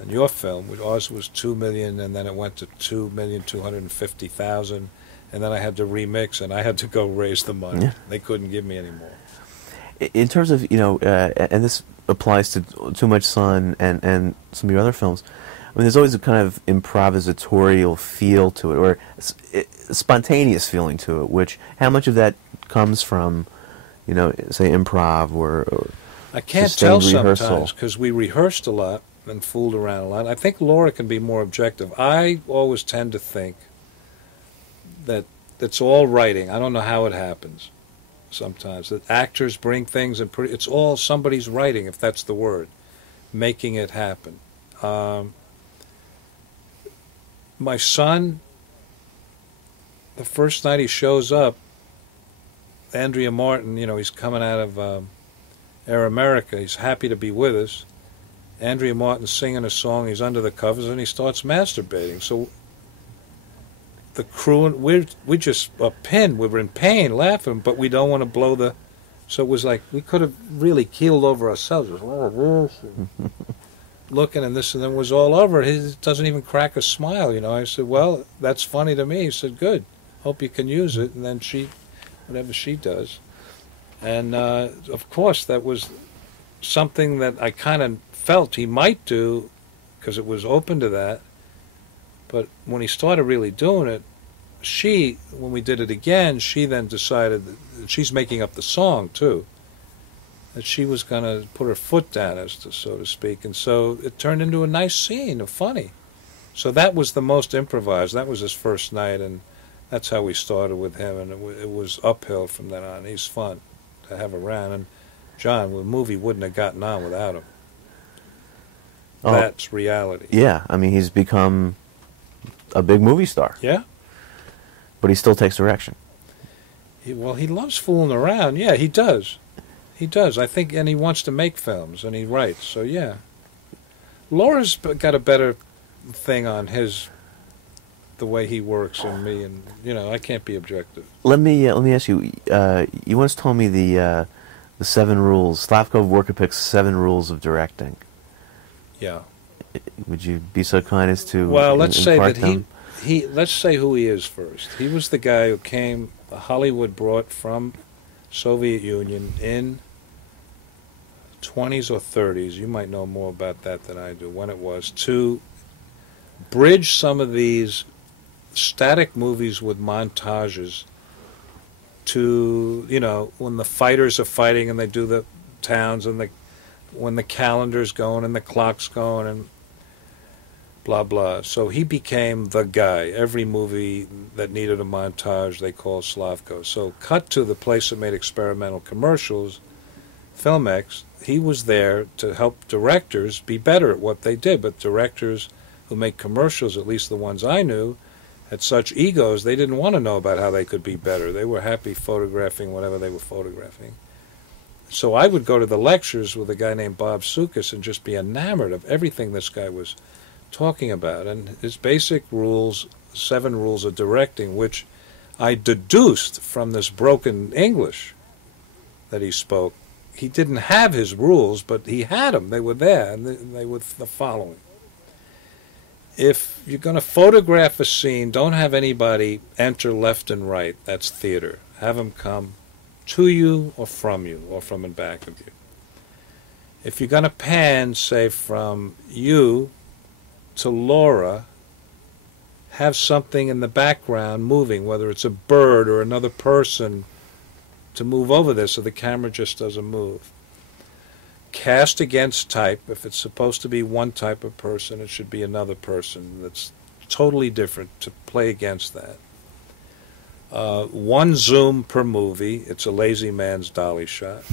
And your film, ours was $2 million, and then it went to $2,250,000, and then I had to remix, and I had to go raise the money. Yeah. They couldn't give me any more. In terms of, you know, and this applies to Too Much Sun and some of your other films, I mean, there's always a kind of improvisatorial feel to it, or a spontaneous feeling to it, which, how much of that comes from, you know, say improv or I can't tell sometimes, because we rehearsed a lot and fooled around a lot. I think Laura can be more objective. I always tend to think that it's all writing. I don't know how it happens sometimes, that actors bring things and it's all somebody's writing, if that's the word, making it happen. My son, the first night he shows up, Andrea Martin, you know, he's coming out of Air America. He's happy to be with us. Andrea Martin's singing a song. He's under the covers, and he starts masturbating. So the crew, and we're just a pin. We were in pain, laughing, but we don't want to blow the... So it was like we could have really keeled over ourselves. It was like this, and looking and this, and then it was all over. He doesn't even crack a smile, you know. I said, well, that's funny to me. He said, good. Hope you can use it. And then she, whatever she does. And, of course, that was something that I kind of felt he might do because it was open to that. But when he started really doing it, she, when we did it again, she then decided that she's making up the song, too, that she was going to put her foot down, as to, so to speak. And so it turned into a nice scene, funny. So that was the most improvised. That was his first night, and that's how we started with him. And it was uphill from then on. He's fun to have around. And John, the movie wouldn't have gotten on without him. Oh, that's reality. Yeah, I mean, he's become a big movie star. Yeah. But he still takes direction. Well, he loves fooling around. Yeah, he does. He does. I think, and he wants to make films, and he writes. So, yeah. Laura's got a better thing on the way he works than me, and, you know, I can't be objective. Let me ask you, you once told me the 7 rules, Slavko Vorkapik's 7 rules of directing. Yeah. Would you be so kind as to let's say that them? let's say who he is first. He was the guy who came, Hollywood brought from Soviet Union in 20s or 30s, you might know more about that than I do, when it was, to bridge some of these static movies with montages to, you know, when the fighters are fighting and they do the towns and when the calendar's going and the clock's going and blah, blah. So he became the guy. Every movie that needed a montage, they called Slavko. So cut to the place that made experimental commercials, Filmex, he was there to help directors be better at what they did. But directors who make commercials, at least the ones I knew, had such egos, they didn't want to know about how they could be better. They were happy photographing whatever they were photographing. So I would go to the lectures with a guy named Bob Sukas and just be enamored of everything this guy was talking about. And his basic rules, 7 rules of directing, which I deduced from this broken English that he spoke. he didn't have his rules, but he had them. They were there, and they were the following. If you're going to photograph a scene, don't have anybody enter left and right. That's theater. Have them come to you or from in back of you. If you're going to pan, say, from you to Laura, have something in the background moving, whether it's a bird or another person, to move over there so the camera just doesn't move. Cast against type. If it's supposed to be one type of person, it should be another person that's totally different to play against that. One zoom per movie. It's a lazy man's dolly shot.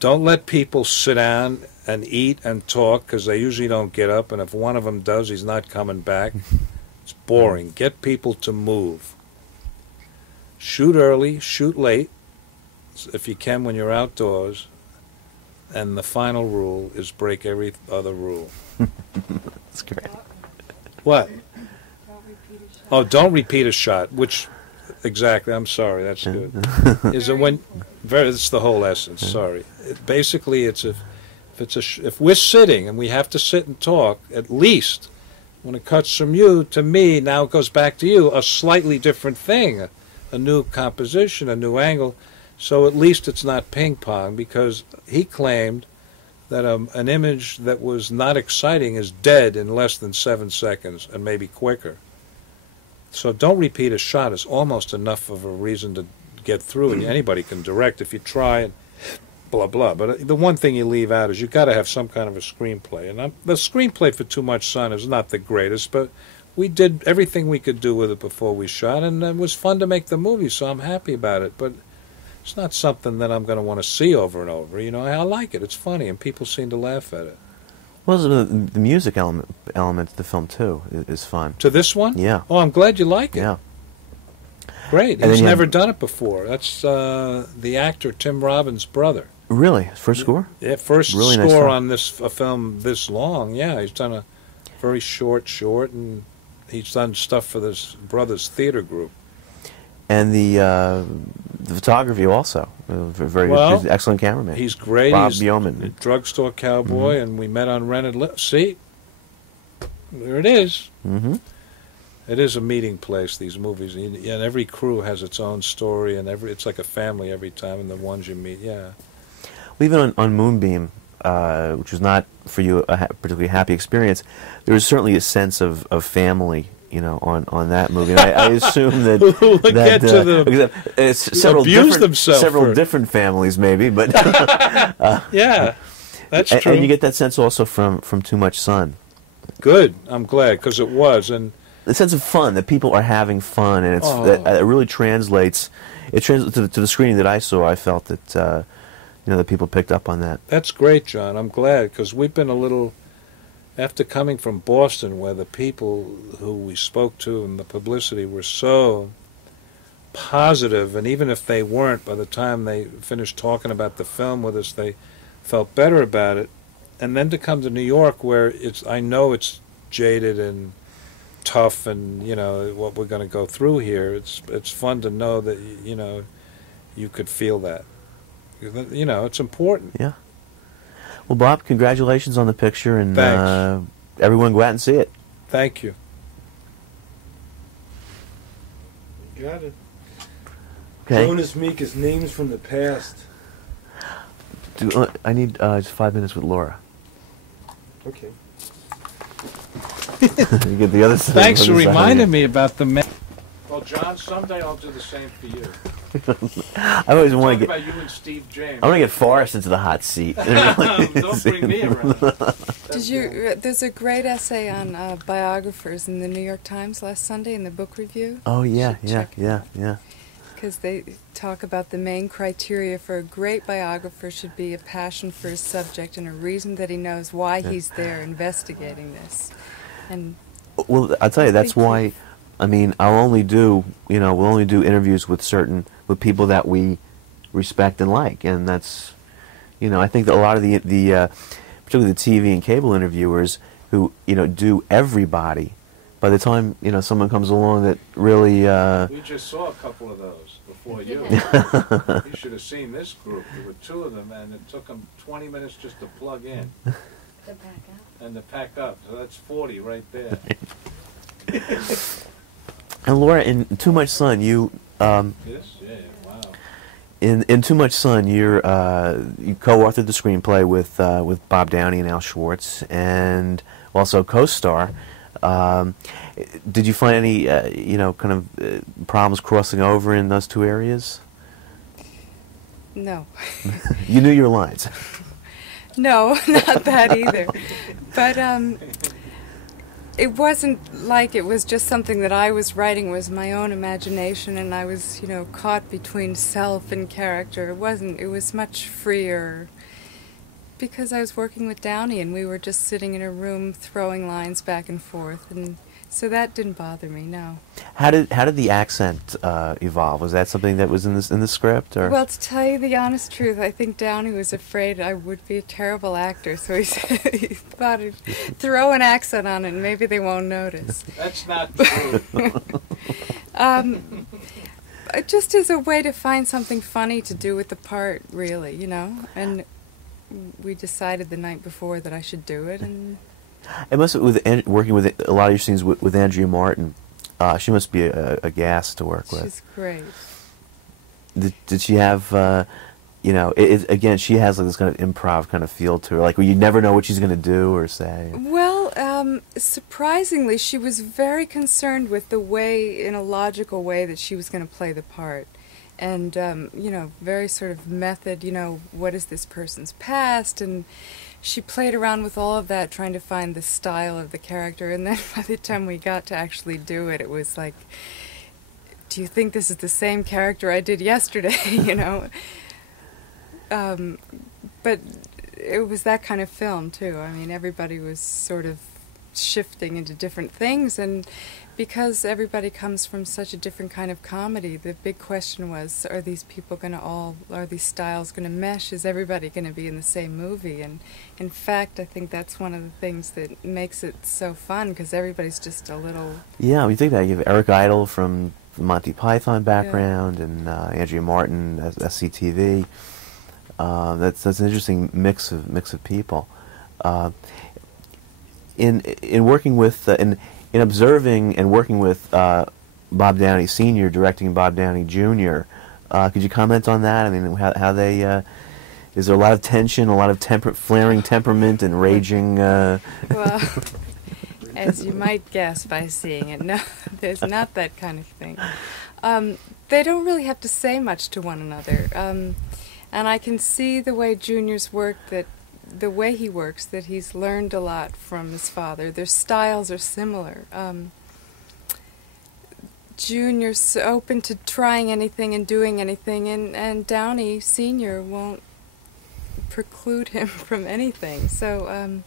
Don't let people sit down and eat and talk, because they usually don't get up, and if one of them does, he's not coming back. It's boring. Get people to move. Shoot early, shoot late, if you can when you're outdoors. And the final rule is break every other rule. That's great. What? Don't repeat a shot. Oh, don't repeat a shot. Which, exactly? I'm sorry. That's good. Is it when? That's the whole essence. Sorry. Basically, it's if we're sitting and we have to sit and talk, at least when it cuts from you to me, now it goes back to you, a slightly different thing, a new composition, a new angle. So at least it's not ping pong, because he claimed that an image that was not exciting is dead in less than 7 seconds, and maybe quicker. So don't repeat a shot. It's almost enough of a reason to get through, and anybody can direct if you try and blah, blah. But the one thing you leave out is you've got to have some kind of a screenplay. And the screenplay for Too Much Sun is not the greatest, but we did everything we could do with it before we shot, and it was fun to make the movie, so I'm happy about it. But it's not something that I'm going to want to see over and over. You know, I like it. It's funny, and people seem to laugh at it. Well, the music element to the film, too, is fun. To this one? Yeah. Oh, I'm glad you like it. Yeah. Great. And He's then you never have- done it before. That's the actor Tim Robbins' brother. Really? First score? Yeah, first Really nice score film. on this a film this long. Yeah, he's done a very short, and he's done stuff for this brother's theater group. And the photography also. Very Well, good, excellent cameraman. He's great. Bob He's a Yeoman. drugstore cowboy, and we met on Rented Lips. See? There it is. Mm-hmm. It is a meeting place, these movies. And every crew has its own story, and it's like a family every time, and the ones you meet, yeah. Well, even on Moonbeam, which was not for you a particularly happy experience, there was certainly a sense of family, you know, on that movie. And I assume that We'll get to the because it's several abuse different themselves several for it. different families, maybe, but Yeah, that's and, true. and you get that sense also from Too Much Sun, Good. I'm glad, because it was. And the sense of fun that people are having fun, and it really translates. It translates to the screening that I saw. I felt that that people picked up on that. that's great, John. I'm glad, because we've been a little, after coming from Boston, where the people who we spoke to and the publicity were so positive, and even if they weren't, by the time they finished talking about the film with us, they felt better about it. And then to come to New York, where I know it's jaded and tough, and what we're going to go through here. It's fun to know that you could feel that. It's important. Yeah. Well, Bob, congratulations on the picture, and Thanks. Everyone go out and see it. Thank you. Got it. Okay. Jonas Meek is names from the past. I need just 5 minutes with Laura. Okay. You get the other side. Thanks for other side. reminding me about the men. Well, John, someday I'll do the same for you. I always want to get. about you and Steve James. I want to get Forrest into the hot seat. Don't bring me around. Did you? There's a great essay on biographers in the New York Times last Sunday in the book review. Oh yeah, Should yeah, check yeah, yeah. Because they talk about the main criteria for a great biographer should be a passion for his subject and a reason that he knows why he's there investigating this. And Well, I'll tell you, that's Thank you. why. I mean, we'll only do interviews with people that we respect and like, and that's, I think that a lot of the particularly the TV and cable interviewers who do everybody, by the time someone comes along that really We just saw a couple of those before you. You should have seen this group. There were two of them, and it took them 20 minutes just to plug in To back up. and to pack up. So that's 40 right there. and Laura, in Too Much Sun, you Yes? Yeah, wow. in Too Much Sun, you co-authored the screenplay with Bob Downey and Al Schwartz, and also co-star. Did you find any kind of problems crossing over in those two areas? No. You knew your lines. No, not that either. But it wasn't like it was just something that I was writing. It was my own imagination, and I was, caught between self and character. It wasn't. It was much freer because I was working with Downey, and we were just sitting in a room throwing lines back and forth, and so that didn't bother me. No. How did the accent evolve? Was that something that was in the script, or? Well, to tell you the honest truth, I think Downey was afraid I would be a terrible actor, so he thought he'd throw an accent on it and maybe they won't notice. That's not true. Just as a way to find something funny to do with the part, really, and we decided the night before that I should do it, and It must working with a lot of your scenes with Andrea Martin. She must be a gas to work with. she's great. Did she have, again, she has like this kind of improv kind of feel to her, like where you never know what she's going to do or say. Well, surprisingly, she was very concerned with the way, in a logical way, that she was going to play the part. And, very sort of method, what is this person's past? And she played around with all of that, trying to find the style of the character. And then by the time we got to actually do it, it was like, do you think this is the same character I did yesterday, But it was that kind of film, too. I mean, everybody was sort of shifting into different things, and because everybody comes from such a different kind of comedy, the big question was, are these people are these styles going to mesh? Is everybody going to be in the same movie? And in fact, I think that's one of the things that makes it so fun, because everybody's just a little... Yeah, when you think that, you have Eric Idle from the Monty Python background, and Andrea Martin, SCTV. That's an interesting mix of people. In working with in observing and working with Bob Downey Sr. directing Bob Downey Jr., could you comment on that? I mean, how they is there a lot of tension, a lot of flaring temperament and raging? Well, as you might guess by seeing it, no, there's not that kind of thing. They don't really have to say much to one another, and I can see the way Junior's work, that the way he works, that he's learned a lot from his father. Their styles are similar. Junior's open to trying anything and doing anything, and Downey Sr. won't preclude him from anything. So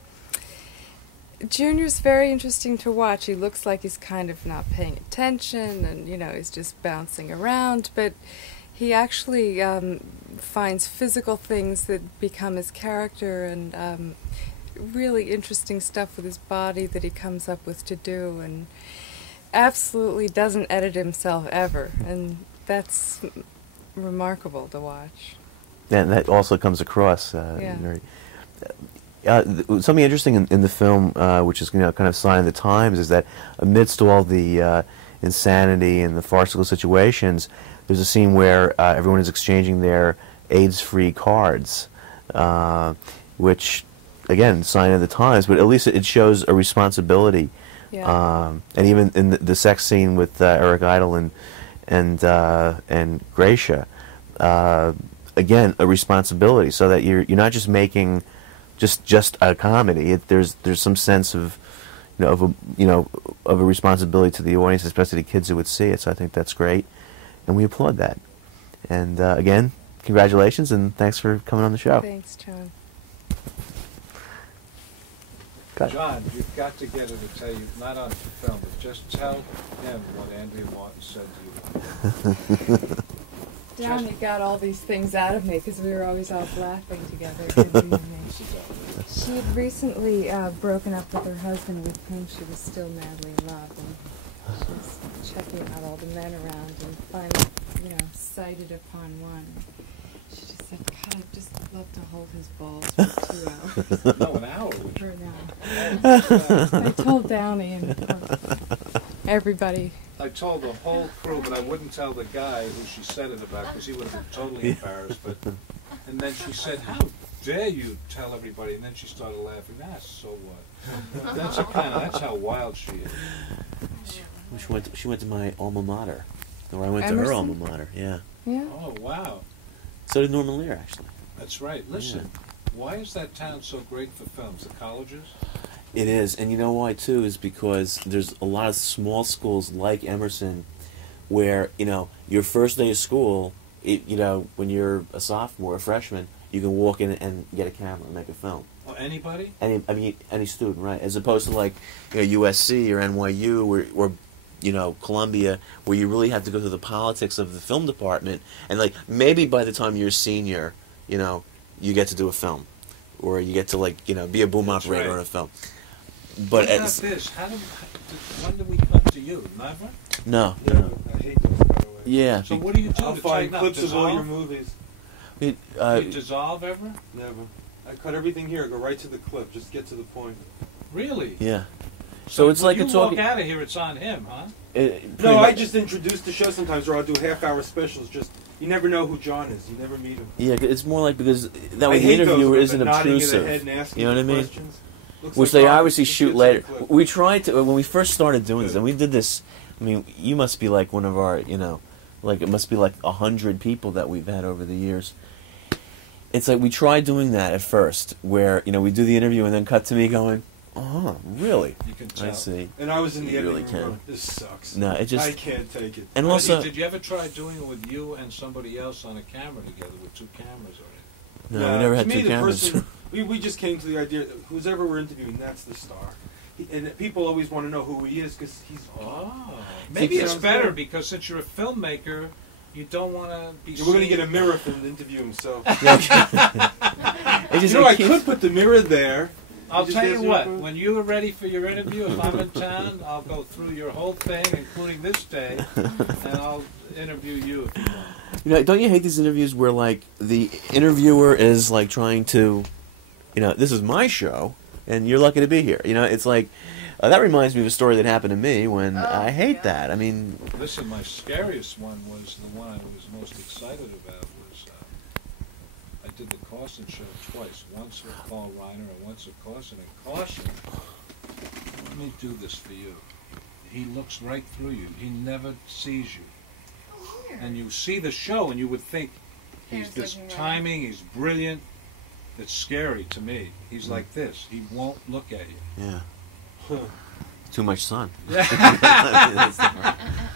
Junior's very interesting to watch. He looks like he's kind of not paying attention, and he's just bouncing around, but he actually finds physical things that become his character, and really interesting stuff with his body that he comes up with to do, and absolutely doesn't edit himself ever, and that's remarkable to watch. And that also comes across. Yeah. Something interesting in the film, which is kind of a sign of the times, is that amidst all the insanity and the farcical situations, there's a scene where everyone is exchanging their AIDS-free cards, which, again, sign of the times, but at least it shows a responsibility. Yeah. And even in the sex scene with Eric Idle and Gracia, again, a responsibility, so that you're not just making just a comedy. There's some sense of of a responsibility to the audience, especially the kids who would see it. So I think that's great, and we applaud that. And again, congratulations, and thanks for coming on the show. Thanks, John. John, you've got to get her to tell you, not on film, but just tell him what Andrea Martin said to you. Downey got all these things out of me because we were always off laughing together. She had recently broken up with her husband, with whom she was still madly in love, and she was checking out all the men around, and finally, sighted upon one. She just said, "God, I'd just love to hold his balls for 2 hours." No, an hour. Would For you? an hour. I told Downey and everybody. I told the whole crew, but I wouldn't tell the guy who she said it about because he would have been totally embarrassed. But and then she said, "How dare you tell everybody?" And then she started laughing. So what? That's how wild she is. She went to my alma mater, or I went to her Emerson? alma mater. Yeah. Yeah. Oh wow, So did Norman Lear, actually. that's right. Listen, why is that town so great for films? The colleges. It is, and you know why too? Is because there's a lot of small schools like Emerson, where your first day of school, when you're a sophomore, a freshman, you can walk in and get a camera and make a film. Oh, anybody? Any student, right? As opposed to like USC or NYU or Columbia, where you really have to go through the politics of the film department, and like maybe by the time you're a senior, you get to do a film, or you get to be a boom That's operator right. on a film. But But what about this? When did we come to you? Never. no. Yeah, I hate those, by the way. Yeah. So what do you do I'll to find tighten up? clips of all your Dissolve? movies. It, Do you dissolve ever? Never. I cut everything here. Go right to the clip. Just get to the point. Really? yeah. So it's when like you a talking. walk out of here, it's on him, huh? No, I just introduce the show sometimes, or I'll do half-hour specials. Just you never know who John is. You never meet him. Yeah, it's more like because that I way the hate those interviewer with isn't the nodding of the obtrusive. head and asking You know what I mean? questions. Looks Which like they Bob. obviously Just shoot get to later. the clip. We tried to when we first started doing this, and we did this. I mean, you must be like one of our, like it must be like 100 people that we've had over the years. It's like we tried doing that at first, where we do the interview and then cut to me going, "Oh, really? You can tell. I see." And I was in the You editing really room. can. Going, this sucks. No, it just I can't take it. and Did also did you ever try doing it with you and somebody else on a camera together with two cameras on it? no, we never to had me, two the cameras. person- we just came to the idea that who's ever we're interviewing, that's the star. And people always want to know who he is because he's. Oh, maybe it's sounds better good. because since you're a filmmaker, you don't want to be. So we're going to seen- get a mirror for him to interview himself. It just, I it keeps- could put the mirror there. I'll just tell you answer what. your- When you are ready for your interview, if I'm in town, I'll go through your whole thing, including this day, and I'll interview you if you want. Don't you hate these interviews where like the interviewer is like trying to, this is my show and you're lucky to be here. It's like that reminds me of a story that happened to me when I hate that. I mean, Listen, my scariest one was the one I was most excited about. Was I did the Carson show twice, once with Paul Reiner and once with Carson. And Carson, let me do this for you. He looks right through you. He never sees you. And you see the show, and you would think he's Here's this looking at timing. He's brilliant. It's scary to me. He's like this. He won't look at you. yeah, Huh. too much sun.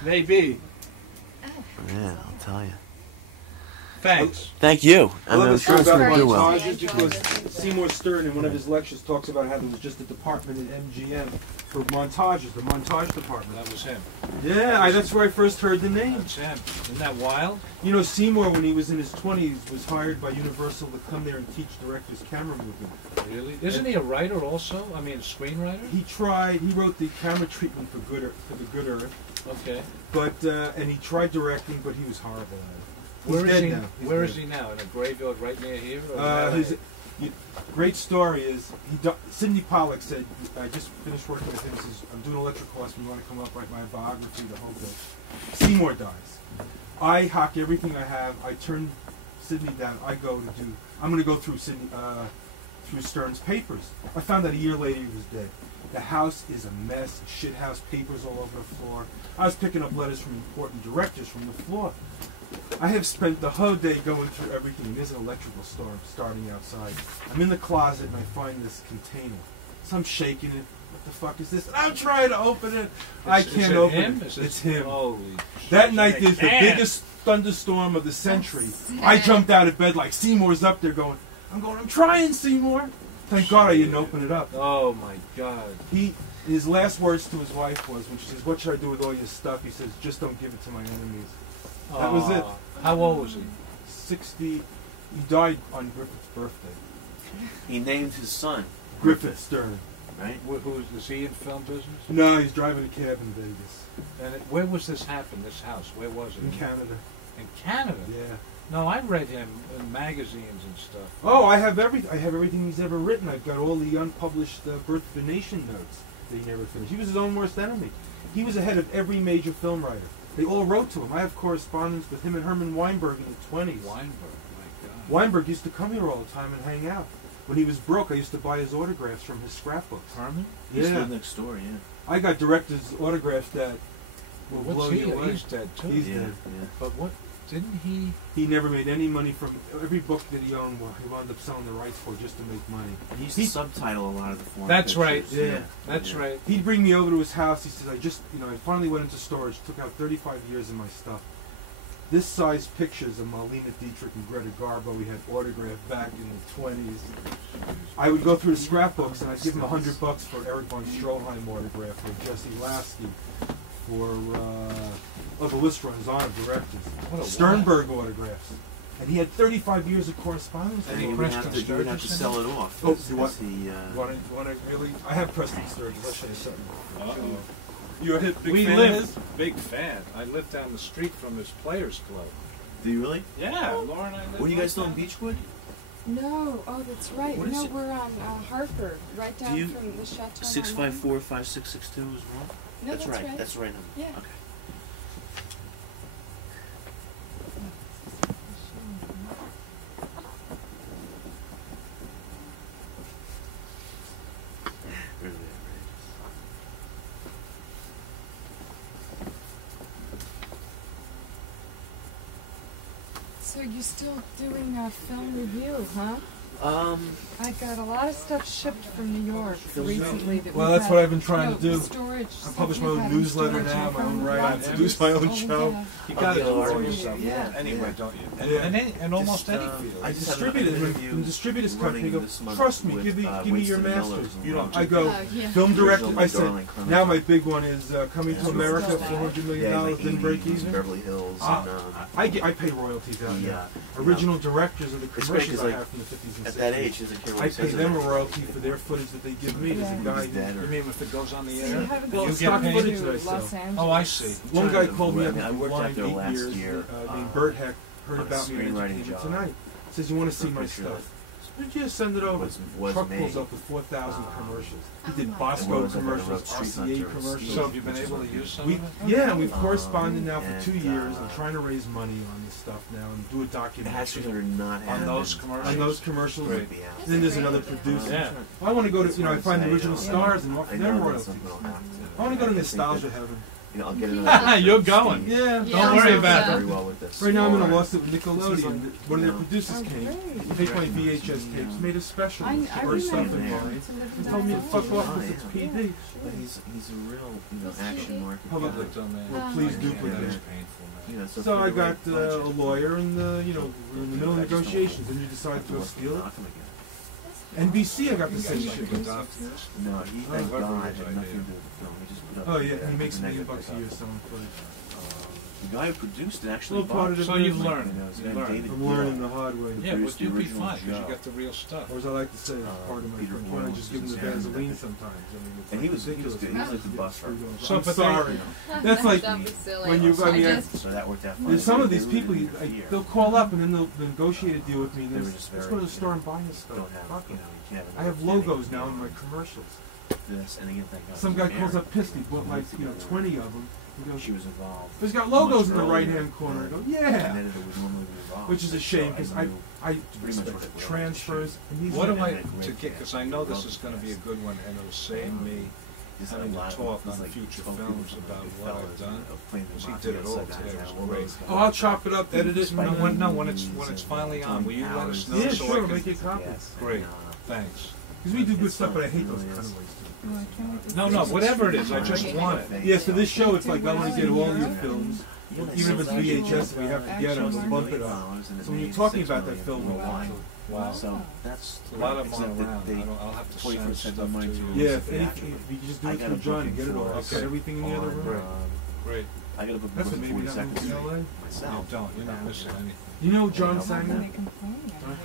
Maybe. Yeah, I'll tell you. Thanks. Thank you. I love I'm the sure story it's about going to do well. montages because Seymour Stern in one of his lectures talks about how there was just a department at MGM for montages, the montage department. That was him. Yeah, that's where I first heard the name. That's him. Isn't that wild? Seymour, when he was in his 20s, was hired by Universal to come there and teach directors camera movement. Really? Isn't he a writer also? I mean, a screenwriter? He wrote the camera treatment for the Good Earth, Okay. but and he tried directing, but he was horrible at it. He's Where is dead he? now. He's Where dead. is he now? In a graveyard right near here? Or in His LA? great story is Sidney Pollack said, I just finished working with him. He says, I'm doing electrical class. You want to come up, write my biography, the whole thing. Seymour dies. I hock everything I have. I turn Sidney down. I'm going to go through through Stern's papers. I found out a year later he was dead. The house is a mess, shit house, papers all over the floor. I was picking up letters from important directors from the floor. I have spent the whole day going through everything. There's an electrical storm starting outside. I'm in the closet and I find this container. So I'm shaking it. What the fuck is this? I'm trying to open it. I Is can't it open him? it. Is it- It's him. Holy That shit. night there's the Man. biggest thunderstorm of the century. I jumped out of bed like Seymour's up there going, I'm trying, Seymour. Thank God I didn't open it up. Oh my God. His last words to his wife was, when she says, what should I do with all your stuff? He says, just don't give it to my enemies. That was it. How old was he? 60. He died on Griffith's birthday. He named his son, Griffith Stern. right? Is he in film business? No, he's driving a cab in Vegas. And where was this happen? This house? Where was it? In Canada. In Canada. Yeah. No, I read him in magazines and stuff. Oh, I have everything he's ever written. I've got all the unpublished Birth of a Nation notes that he never finished. He was his own worst enemy. He was ahead of every major film writer. They all wrote to him. I have correspondence with him and Herman Weinberg in the 20s. Weinberg, my God. Weinberg used to come here all the time and hang out. When he was broke, I used to buy his autographs from his scrapbooks. Herman? He used to Yeah. live next door, yeah. I got directors' autographs that will blow What's he? you away. He's dead too. He's Yeah, dead. yeah. But what? Didn't he? He never made any money from every book that he owned. He wound up selling the rights for just to make money. And he used He- to subtitle a lot of the foreign That's pictures. right. Yeah. That's Yeah. right. He'd bring me over to his house. He says, I finally went into storage, took out 35 years of my stuff. This size pictures of Marlene Dietrich and Greta Garbo we had autographed back in the 20s. I would go through the scrapbooks and I'd give him $100 for Eric von Stroheim autograph, for Jesse Lasky, for, the list runs on of directors. What a Sternberg autographs. And he had 35 years of correspondence. And with you him. would Preston have to Sturgeson? sell it off. Oh, as- you want- as he, Want to really? I have Preston Sturgeon. Let's show you something. Uh-oh. You're a big We fan lived. of his? Big fan. I lived down the street from his Players Club. do you really? Yeah, Laura and I lived. Were you guys right still in down- Beechwood? No, oh, that's right. What is No, it? we're on Harper, right down you- from the Chateau. 654-5662 is wrong? No, that's right. That's right. Yeah. Okay. Really outrageous. So you're still doing a film review, huh? Um, I got a lot of stuff shipped from New York Film recently. That Well, we've that's had- what I've been trying no, to do. Storage. I stuff publish my we've own had in newsletter storage now, my own from writing, Rochester. produce my own Oh, show. yeah. You got to Yeah. do Yeah. yourself Yeah. anyway, Yeah. don't you? Yeah. And almost Just, any I field. just had Distributors, an interview from distributors company, running go, this month trust me, with, give me your Winston Miller, masters. who's You know, on I go, Yeah. film director. Original I said, Darling Criminal. now my big one is Coming Yeah, to it's America, real $400 million, yeah, like didn't break 80s, even. Beverly Hills, I pay royalties out and there. yeah, Original directors of the great commercials 'cause, I like, have from the 50s and at 60s. that age, he doesn't care what I he pay says them a about it. royalty for their footage that they give me. There's a Yeah. guy. He's dead, or- You mean if it goes on the So air? you haven't Well, been it's stock to footage that I Los sell. Angeles. Oh, I see. One guy called me I up mean, I and worked out blind there 8 last years. year, Named Bert Heck heard on a about me in screenwriting education job. tonight. Says you want to see my Picture stuff. Would you just send it over? was Truck made. pulls up with 4,000 commercials. He Oh did my Bosco God. commercials, Wrote Street RCA Hunter, commercials. So have you been able to use some We, of it? yeah, we've corresponded now for and, 2 years. I'm uh, trying to raise money on this stuff now and do a It has documentary to or not On happen. those commercials? on those commercials. Would be out. Then there's another producer. Yeah. I want to go to, That's you know, I what find the I'm original saying. stars and I offer know them that royalties. something will happen. I want to go to I think nostalgia that, heaven. you know, I'll get another. You're going. Yeah. Yeah. Don't worry about very it. well with this. Right now I'm in a Or- lawsuit with Nickelodeon. One of their Yeah. producers Oh, came. great. He takes my VHS tapes, made a special I for stuff remember in Yeah. mine. to live in He told me to that fuck village. off with its Yeah. PD. But he's a real, you know, action market Public guy. domain. Well, please I do can't, put that that. is painful, man. You know, So for I the got right budget. a lawyer, and you know, we're in the middle of negotiations, and you decide to go steal it. Knock him again. NBC, I got the You same guys shit. should adopt this. No, he Oh, thank whoever God his had idea. nothing to do with the film. He just put up. Oh yeah, and he makes $1 million negative a year stuff. selling footage. The guy who produced it actually Little part bought of it. the So you've business. learned. You know, it's a You guy, learned. David I'm learning Gill. the hard way. Yeah, produced but you'll the be original fine because you show. got the real stuff. Or as I like to say, it's part of my Peter French. Why don't I Boyle just give him the was his Vaseline hand. sometimes? I mean, it's And he like was good. ridiculous. He was like the buffer. So, I'm but they- sorry. That's like Don't be silly. when you, I mean, So that worked out fine. there's some of They these were people, in like, fear. they'll call up and then they'll negotiate a deal with me, and They then were just let's very, go to the you store know, and buy his stuff. Don't have, Fuck you it. know, you can't I have logos now in my commercials. This, and again, thank God. Some he was guy calls married. up pissed, he bought like, 20 of them. He goes, She was involved. but he's got logos in the much right earlier hand corner. I go, than yeah. an editor would normally be involved. Which is a shame, because I knew I pretty much what it was. transfers, and he's What do And I then a to great get? Because I know this is going to be a good one, and it'll save me There's having a lot to of- talk there's on like future 12 films people about from what I've Goodfellas done. and, playing the Because he Mafia did it all guys today. It now, was all great. those guys. Oh, I'll chop it up, edit it, and No, then when it's finally on, will you let us know Yeah, so sure, I can? make it copy. Yes, Great. and, Thanks. Because we do good It's stuff, but I hate it those really is. cutaways too. Oh, I can't wait to No, see no, it. whatever it is, I just want it. Yeah, for this show, it's like I want to get all your films, You know, even if it's sometimes you VHS, we have to get them, we'll bump it up. $1 and it So when you're made talking $6 about that million film, we'll worldwide. watch it. Wow. So that's A lot of it's them not around. that they I'll have to 24/7 send stuff money to to you. Yeah, use if the anything, theatrical. if you can just do I it got through a John and booking get it all. for I've us got everything in the other on, room. Great. I gotta book That's the what made 40 me not seconds move to LA. myself. You don't. You're not missing anything. You know John Yeah, Sanger? They complain.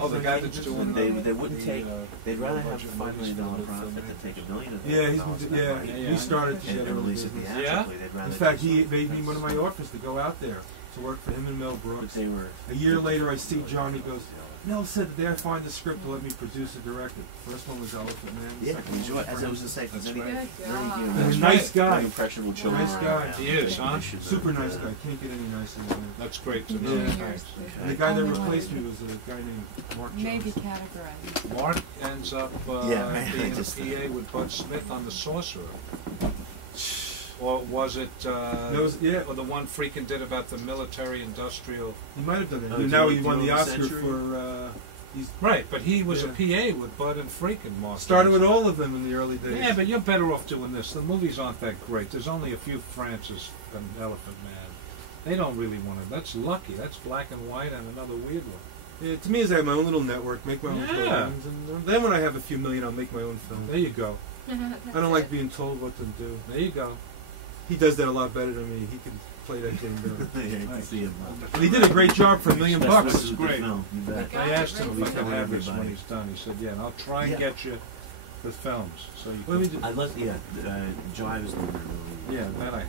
Oh, the guy that's doing They wouldn't the, take. They'd rather have budget a $5 million movies profit for than take $1 million. Yeah, he's dollars been, net yeah, money we started and together in release it business. theatrically. They'd rather In fact, just- he made me one of my offers to go out there to work for him and Mel But Brooks. they were. A year later, I see John. He goes, Mel said the day I find the script to let me produce and direct it. First one was Elephant Man. Yeah, second enjoy. one As I was to say, That's very, right. Good very, God. you know, He's a That's nice very guy. impressionable children. Nice around guy. now. He is, huh? Super nice guy. Can't get any nicer than that. That's great to Yeah. know. Years And the to- guy that Only one. replaced me was a guy named Mark Jones. Maybe categorized. Mark ends up Yeah, man, being just- a PA with Bud Smith on The Sorcerer. Or was it That was, yeah, or the one Freakin' did about the military-industrial... he might have done it. Oh, And now do he you won the know the Oscar Century? for. He's Right, but he was Yeah. a PA with Bud and Freakin', Mark. started with Jones. all of them in the early days. Yeah, but you're better off doing this. The movies aren't that great. There's only a few Francis and Elephant Man. They don't really want to. That's Lucky. That's black and white and another weird one. Yeah, to me, is I have my own little network, make my own Yeah. programs, and then when I have a few million, I'll make my own film. There you go. I don't like being told what to do. There you go. He does that a lot better than me. He can play that game better. Yeah, you can see him. But he did a great job for $1 million Best bucks. wishes with the great. film, you bet. Got I it asked him right if I there. could have this when Everybody. he's done. He said, "Yeah, and I'll try and Yeah. get you the films so you Let me can." do. I let Jive is the one that really. Yeah, that I have.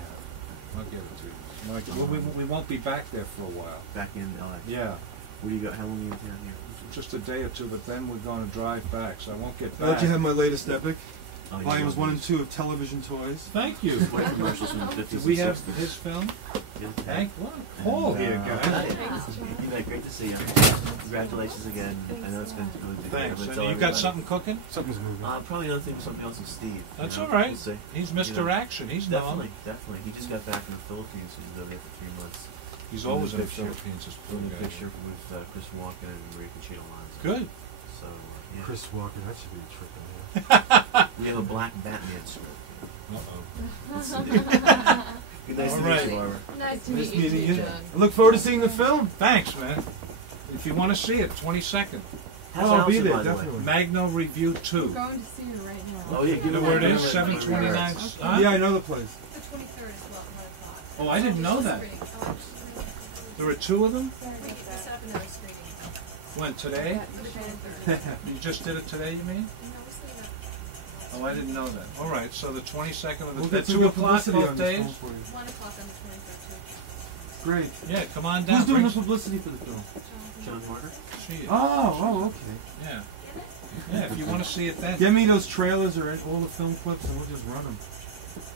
I'll give it to you. Well, we won't be back there for a while. Back in LA. Yeah, Where do you go? How long are you down here? just a day or two, but then we're going to drive back, so I won't get I'll back. let you have my latest epic. Oh, you Volumes go. 1 and 2 of Television Toys. Thank you. What commercials from the 50s Did we and have 60s? his film? Yeah. Thank what? Paul here, guys. You bet. Great to see you. Congratulations again. I know it's been really big. Thanks. But And tell you got everybody. something cooking? Something's moving. Probably another thing with something else with Steve. That's you know? all right. We'll see. He's You Mr. know, Action. He's known. Definitely, definitely. He just got back from the Philippines. So he's been there for 3 months. He's Doing always the in the picture. Philippines. This poor Doing the guy. picture with Chris Walken and Maria Conchita Alonso. Good. So, yeah. Chris Walker, that should be a trick in here. We have a black Batman script. Uh-oh. Good nice All to right. meet you, Barbara. Nice to Nice meet you, meeting you. John. I look forward to seeing the film. Thanks, man. If you want to see it, 22nd. How's I'll be Allison, there, by the way? definitely. Magno Review 2. We're going to see you right now. Oh, yeah, give You know me where it that is? number. 729. Huh? Yeah, I know the place. The 23rd is what 1 o'clock. Oh, I didn't know that. There are 2 of them? We set up another screening. When, today? For the 23rd. You just did it today, you mean? No, we're setting up. Oh, I didn't know that. All right, so the 22nd of We'll the get at some 2 good o'clock publicity both on this days? film for you. 1 o'clock on the 23rd, too. Great. Yeah, come on down. Who's doing Bring the publicity for the film? John Harder? see it. Oh, okay. Yeah. Yeah, if you want to see it then. Get me those trailers or all the film clips and we'll just run them.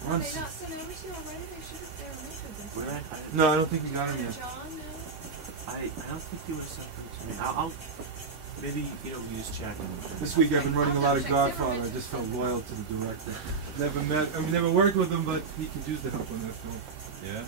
Are Run they some. not sent over to you already? They should have, they were mentioned. Where I No, I don't think we got them yet. John, no? don't think you would have sent them to me. I'll maybe, you know, we just check. And, This week I've been running a lot of Godfather. I just felt loyal to the director. Never met, I mean, never worked with him, but he could use the help on that film. Yeah.